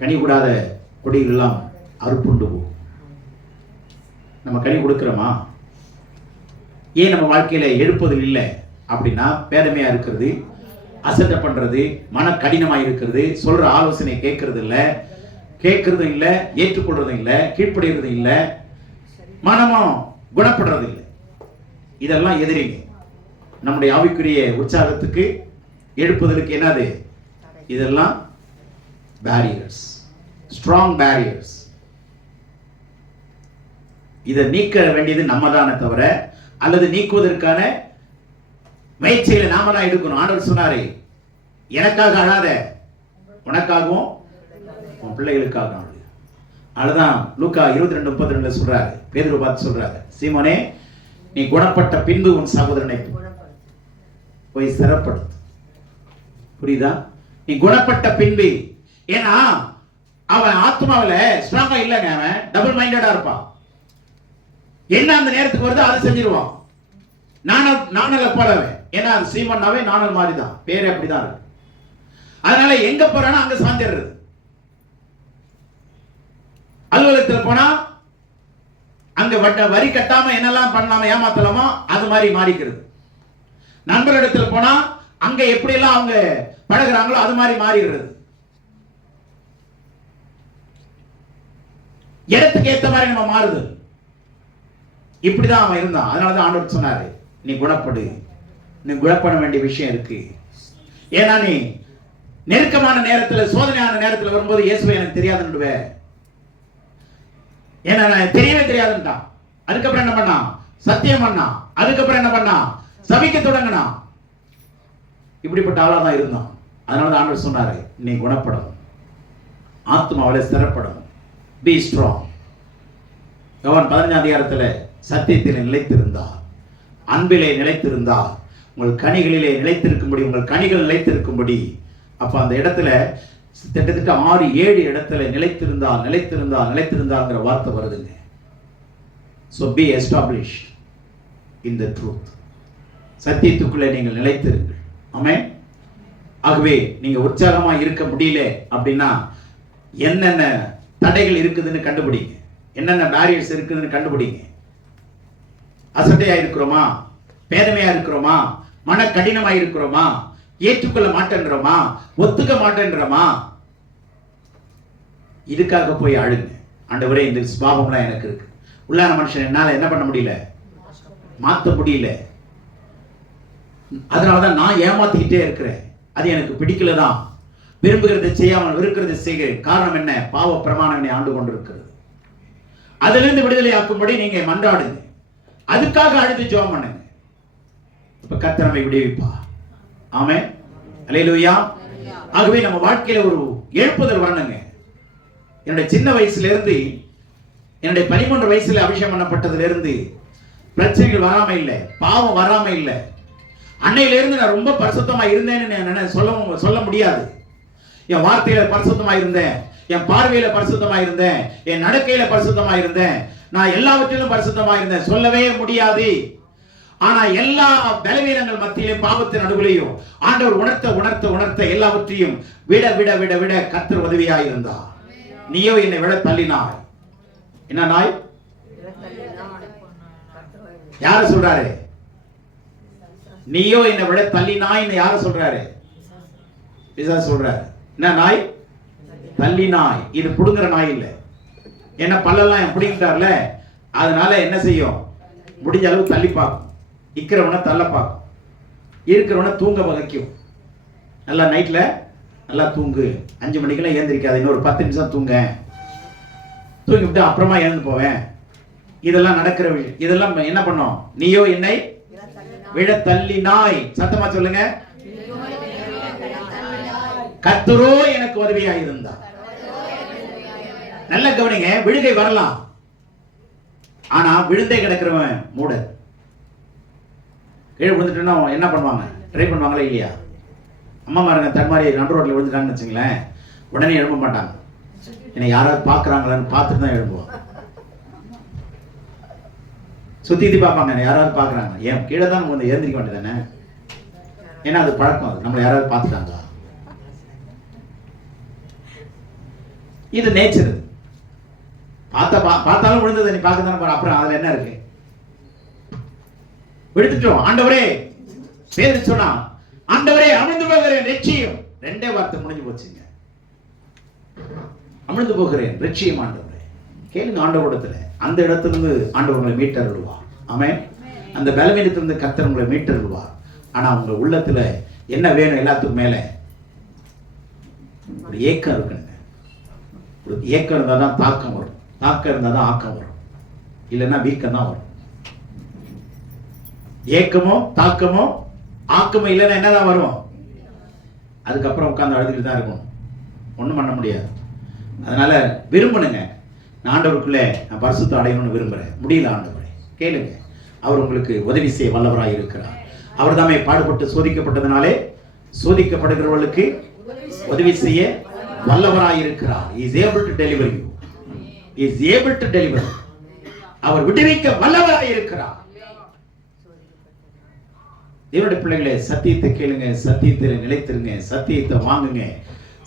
கனி கூடாத கொடிகள் எல்லாம் அறுப்புண்டு போகும். நம்ம கனி கொடுக்கிறோமா? ஏன் நம்ம வாழ்க்கையில எழுப்பதில் இல்லை அப்படின்னா, பேதமையா இருக்கிறது, அசட்டை பண்றது, மன கடினமா இருக்கிறது, சொல்ற ஆலோசனை கேட்கறது இல்லை, ஏற்றுக்கொள்றதும் இல்லை, கீழ்ப்படுகிறதும் இல்லை, மனமும் குணப்படுறது இல்லை. இதெல்லாம் எதிரிங்க. நம்முடைய ஆவிக்குரிய உற்சாகத்துக்கு, எழுப்புதலுக்கு என்னது? இதெல்லாம் பேரியர்ஸ், ஸ்ட்ராங் பேரியர்ஸ். இதை நீக்க வேண்டியது நம்ம தானே தவிர, அல்லது நீக்குவதற்கான முயற்சிகளை நாம தான் எடுக்கணும். ஆண்டவர் சொன்னாரே, எனக்காக அழாத, உனக்காகவும் உன் பிள்ளைகளுக்காக. அதுதான் லூக்கா 22:32 சொல்றாரு. பேதுரு பார்த்து சொல்றாரு, சீமோனே, நீ குணப்பட்ட பின்பு உன் சகோதரனை போய் சிறப்படுத்து. புரியுதா? நீ குணப்பட்ட பின்பு. ஏன்னா அவன் ஆத்மாவில ஸ்ட்ராங்கா இல்லைங்க. அவன் டபுள் மைண்டடா இருப்பான். என்ன அந்த நேரத்துக்கு வருது அதை செஞ்சிருவான். நானல் போலவே. ஏன்னா அது சீமன்னாவே நானல் மாதிரி தான், பேரே அப்படிதான் இருக்கு. அதனால எங்க போறானோ அங்க சாஞ்சிடுறது. அலுவலகத்தில் போனா அங்க வரி கட்டாம என்னெல்லாம் பண்ணலாம ஏமாத்தலாமோ அது மாதிரி மாறிக்கிறது. நண்பரிடத்தில் போனா அங்க எப்படி எல்லாம் அவங்க பழகுறாங்களோ அது மாதிரி மாறிடுறது. இடத்துக்கு ஏத்த மாதிரி நம்ம மாறுது. இப்படிதான் அவன் இருந்தான். அதனாலதான் ஆண்டவர் சொன்னாரு, நீ குணப்படு. நீ குணப்பட வேண்டிய விஷயம் இருக்கு. ஏன்னா நீ நெருக்கமான நேரத்தில், சோதனையான நேரத்தில் வரும்போது இயேசுவை எனக்கு தெரியாதுன்னு, ஏன்னா நான் தெரியவே தெரியாதுன்ட்டான். அதுக்கப்புறம் என்ன பண்ணா? சத்தியம் பண்ணா. அதுக்கப்புறம் என்ன பண்ணா? சபிக்க தொடங்கினா. இப்படிப்பட்ட ஆளா தான் இருந்தான். அதனால ஆண்டவர் சொன்னாரு, நீ குணப்படும், ஆத்மாவில ஸ்திரப்படும், பி ஸ்ட்ராங். யோவான் 15 சத்தியத்தில் நிலைத்திருந்தார், அன்பிலே நிலைத்திருந்தார், உங்கள் கனிகளிலே நிலைத்திருக்கும்படி, உங்கள் கனிகள் நிலைத்திருக்கும்படி. அப்ப அந்த இடத்துல கிட்டத்தட்ட 6-7 இடத்துல நிலைத்திருந்தாங்கிற வார்த்தை வருதுங்க. So be established in the truth. சத்தியத்துக்குள்ளே நீங்கள் நிலைத்திருங்கள். ஆமென். ஆகவே நீங்க உற்சாகமா இருக்க முடியல அப்படின்னா, என்னென்ன தடைகள் இருக்குதுன்னு கண்டுபிடிங்க. என்னென்ன பேரியர்ஸ் இருக்குதுன்னு கண்டுபிடிங்க. அசட்டையா இருக்கிறோமா, பேதமையா இருக்கிறோமா, மன கடினமா இருக்கிறோமா, ஏற்றுக்கொள்ள மாட்டேன்றோமா, ஒத்துக்க மாட்டேன்றோமா, இதுக்காக போய் அழுங்க. ஆண்டவரே, இந்த சுபாவம்லாம் எனக்கு இருக்கு. உள்ளான மனுஷன் என்னால என்ன பண்ண முடியல, மாற்ற முடியல. அதனாலதான் நான் ஏமாத்திக்கிட்டே இருக்கிறேன். அது எனக்கு பிடிக்கலதான். விரும்புகிறதை செய்யாமல் வெறுக்கிறதை செய்கிறேன். காரணம் என்ன? பாவ பிரமாணம் என்னை ஆண்டு கொண்டிருக்கிறது. அதிலிருந்து விடுதலை ஆக்கும்படி நீங்க மன்றாடுங்க. அதுக்காக அழுது ஜெபம் பண்ணுங்க. இப்ப கர்த்தர் நம்மை விடுவிப்பா. ஆமென். அல்லேலூயா. ஆகவே நம்ம வாழ்க்கையில ஒரு எழுப்புதல் வரணுங்க. என்னுடைய சின்ன வயசுல இருந்து, என்னுடைய 13 வயசுல அபிஷேகம் பண்ணப்பட்டதுல இருந்து பிரச்சனைகள் வராம இல்லை, பாவம் வராம இல்லை. அன்னையில இருந்து நான் ரொம்ப பரிசுத்தமா இருந்தேன்னு சொல்ல முடியாது. என் வார்த்தையில பரிசுத்தமா இருந்தேன், என் பார்வையில பரிசுத்தமா இருந்தேன், என் நடக்கையில பரிசுத்தமா இருந்தேன், நான் எல்லாவற்றிலும் பரிசுத்தமா இருந்தேன் சொல்லவே முடியாது. ஆனா எல்லா பலவீனங்கள் மத்தியிலும் பாவத்தின் நடுவிலையும் ஆண்டவர் உணர்த்த எல்லாவற்றையும் விட விட விட விட கர்த்தர் உதவியாய் இருந்தார். நீயோ என்னை விட தள்ளினாய். என்ன நாய்? யார சொல்றாரு? நீயோ என்னை விட தள்ளினாய்ன்னு யார சொல்றாரு? பிசாசு சொல்றாரு. என்ன நாய்? தள்ளி நாய். இது புடுங்குற நாய் இல்ல. என்ன பல்லெல்லாம் பிடிங்கிட்டார்ல, அதனால என்ன செய்யும்? முடிஞ்ச அளவு தள்ளி பார்க்கும். இருக்கிறவனை தள்ள பார்க்கும், இருக்கிறவனை தூங்க வகைக்கும். நல்லா நைட்ல நல்லா தூங்கு, 5 மணிக்கெல்லாம் ஏந்திரிக்காது, இன்னொரு 10 நிமிஷம் தூங்க, தூங்கிவிட்டு அப்புறமா எழுந்து போவேன். இதெல்லாம் நடக்கிற விஷயம். இதெல்லாம் என்ன பண்ணோம்? நீயோ என்னை விட தள்ளினாய். சத்தமா சொல்லுங்க. கர்த்தரோ எனக்கு உதவியாக இருந்தார். நல்ல கவனிங்க. விழுகை வரலாம், ஆனா விழுந்தே கிடக்கிறவன் மூடன். கீழே விழுந்துட்டோன்னா என்ன பண்ணுவாங்க? ட்ரை பண்ணுவாங்களா இல்லையா? அம்மா மாருங்க தன்மாரி நடு ரோட்ல விழுந்துட்டாங்கன்னு வச்சுங்களேன், உடனே எழும்ப மாட்டாங்க. என்னை யாராவது பார்க்குறாங்களான்னு பார்த்துட்டு தான் எழும்புவோம். சுத்தி பார்ப்பாங்க, யாராவது பார்க்குறாங்க. ஏன் கீழே தான் நம்ம ஏந்திரிக்க வேண்டியதானே? ஏன்னா அது பழக்கம். அது நம்மளை யாராவது பார்த்துட்டாங்களா? இது நேச்சர். பார்த்தாலும் விழுந்ததை நீ பார்க்க தானே போற. அப்புறம் அதுல என்ன இருக்கு? விழுந்துட்டோம். ஆண்டவரே பேர் சொன்னா, ஆண்டவரே அமிழ்ந்து போகிறேன் நிச்சயம். 2 வார்த்தை முடிஞ்சு போச்சுங்க. அமிழ்ந்து போகிறேன் நிச்சயம் ஆண்டவரே. கேளுங்க ஆண்டவரிடத்துல. அந்த இடத்திலிருந்து ஆண்டவர் உங்களை மீட்டருள்வார். ஆமென். அந்த பலவீனத்திலிருந்து கர்த்தர் உங்களை மீட்டருள்வார். ஆனா உங்க உள்ளத்துல என்ன வேணும்? எல்லாத்துக்கும் மேல ஒரு ஏக்கம் இருக்குங்க. ஒரு ஏக்கம் இருந்தா தான் தாக்கம் வரும், தாக்கம் இருந்தா தான் ஆக்கம் வரும், இல்லைன்னா வீக்கம் தான் வரும். ஏக்கமோ தாக்கமோ ஆக்கமோ இல்லைன்னா என்னதான் வரும்? அதுக்கப்புறம் உட்கார்ந்து அழுதுகிட்டு தான் இருக்கும், ஒண்ணும் பண்ண முடியாது. அதனால விரும்பணுங்க. நான் ஆண்டவருக்குள்ள நான் பரிசுத்தம் அடையணும்னு விரும்புறேன். முடியல ஆண்டவரே, கேளுங்க. அவர் உங்களுக்கு உதவி செய்ய வல்லவராய் இருக்கிறார். அவர் தாமே பாடுபட்டு சோதிக்கப்பட்டதனாலே சோதிக்கப்படுகிறவர்களுக்கு உதவி செய்ய வல்லவராய் இருக்கிறார். He is able to deliver you. He is able to deliver. அவர் விடுவிக்க வல்லவராய் இருக்கிறார். தேவனுடைய பிள்ளைகளே, சத்தியத்தை கேளுங்க, சத்தியத்தில் நிலைத்திருங்க, சத்தியத்தை வாங்குங்க,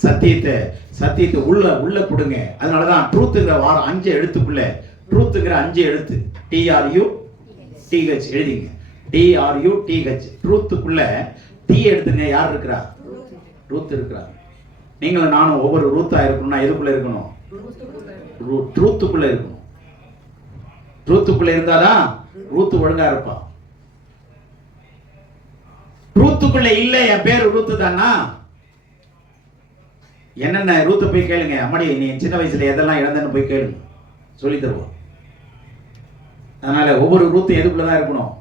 சத்தியத்தை உள்ள கொடுங்க. அதனாலதான் ட்ரூத்ங்கிற வாரம் 5 எழுத்துக்குள்ள, ட்ரூத்ங்கிற 5 எழுத்து TRUTH எழுதிங்க. TRUTH ட்ரூத்துக்குள்ள T எடுத்துங்க. யார் இருக்கிறா? ரூத் இருக்கிறா. நீங்களும் நானும் ஒவ்வொரு ரூத்தா இருக்கணும்னா எதுக்குள்ள இருக்கணும்? ட்ரூத்துக்குள்ள இருக்கணும். ட்ரூத்துக்குள்ள இருந்தாதான் ரூத் ஒழுங்கா இருப்பா. ரூத்துக்குள்ள இல்ல, என் பேரு ரூத்து தானா? என்னென்ன ரூத்து போய் கேளுங்க. அம்மாடி நீ சின்ன வயசுல எதெல்லாம் இழந்தன்னு போய் கேளுங்க, சொல்லி தருவோம். அதனால ஒவ்வொரு ரூத்தும் எதுக்குள்ளதான் இருக்கணும்?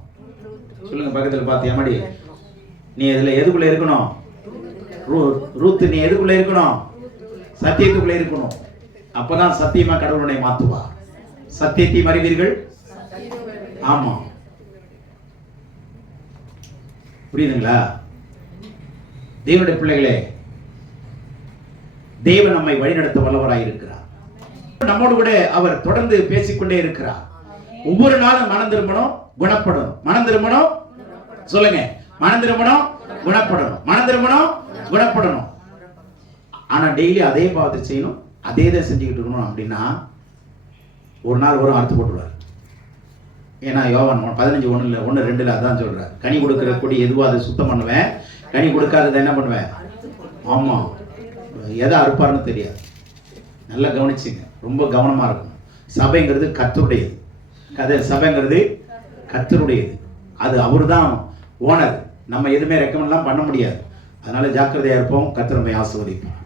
சொல்லுங்க பக்கத்துல பார்த்து. அம்மாடி நீ இதுல எதுக்குள்ள இருக்கணும்? ரூத்து நீ எதுக்குள்ள இருக்கணும்? சத்தியத்துக்குள்ள இருக்கணும். அப்பதான் சத்தியமா கடவுளை மாத்துவா. சத்தியத்தை மறிவீர்கள். ஆமா, புரியுதுங்களா? தேவனுடைய பிள்ளைகளே, தேவன் நம்மை வழிநடத்த வல்லவராய் இருக்கிறார். நம்மோடு கூட அவர் தொடர்ந்து பேசிக்கொண்டே இருக்கிறார். ஒவ்வொரு நாளும் மனம் திரும்பணும், குணப்படணும். மனம் திரும்பணும், சொல்லுங்க. மனம் திரும்பணும், குணப்படணும். மனம் திரும்பணும், குணப்படணும். ஆனா டெய்லி அதே பாவத்தை செய்யணும், அதே தான் செஞ்சுக்கிட்டு இருக்கணும் அப்படின்னா ஒரு நாள் வரும் அறுத்து போட்டுருவார். ஏன்னா யோவான் 15:1-2 அதான் சொல்கிறார், கனி கொடுக்குற கொடி எதுவோ அதை சுத்தம் பண்ணுவேன், கனி கொடுக்காததை என்ன பண்ணுவேன். ஆமாம், எதை அறுப்பாருன்னு தெரியாது. நல்லா கவனிச்சுங்க, ரொம்ப கவனமாக இருக்கணும். சபைங்கிறது கர்த்தருடையது, சபைங்கிறது கர்த்தருடையது. அது அவர் தான் ஓனர், நம்ம எதுவுமே ரெக்கமெண்ட்லாம் பண்ண முடியாது. அதனால ஜாக்கிரதையாக இருப்போம். கர்த்தர் நம்மை ஆசீர்வதிப்பார்.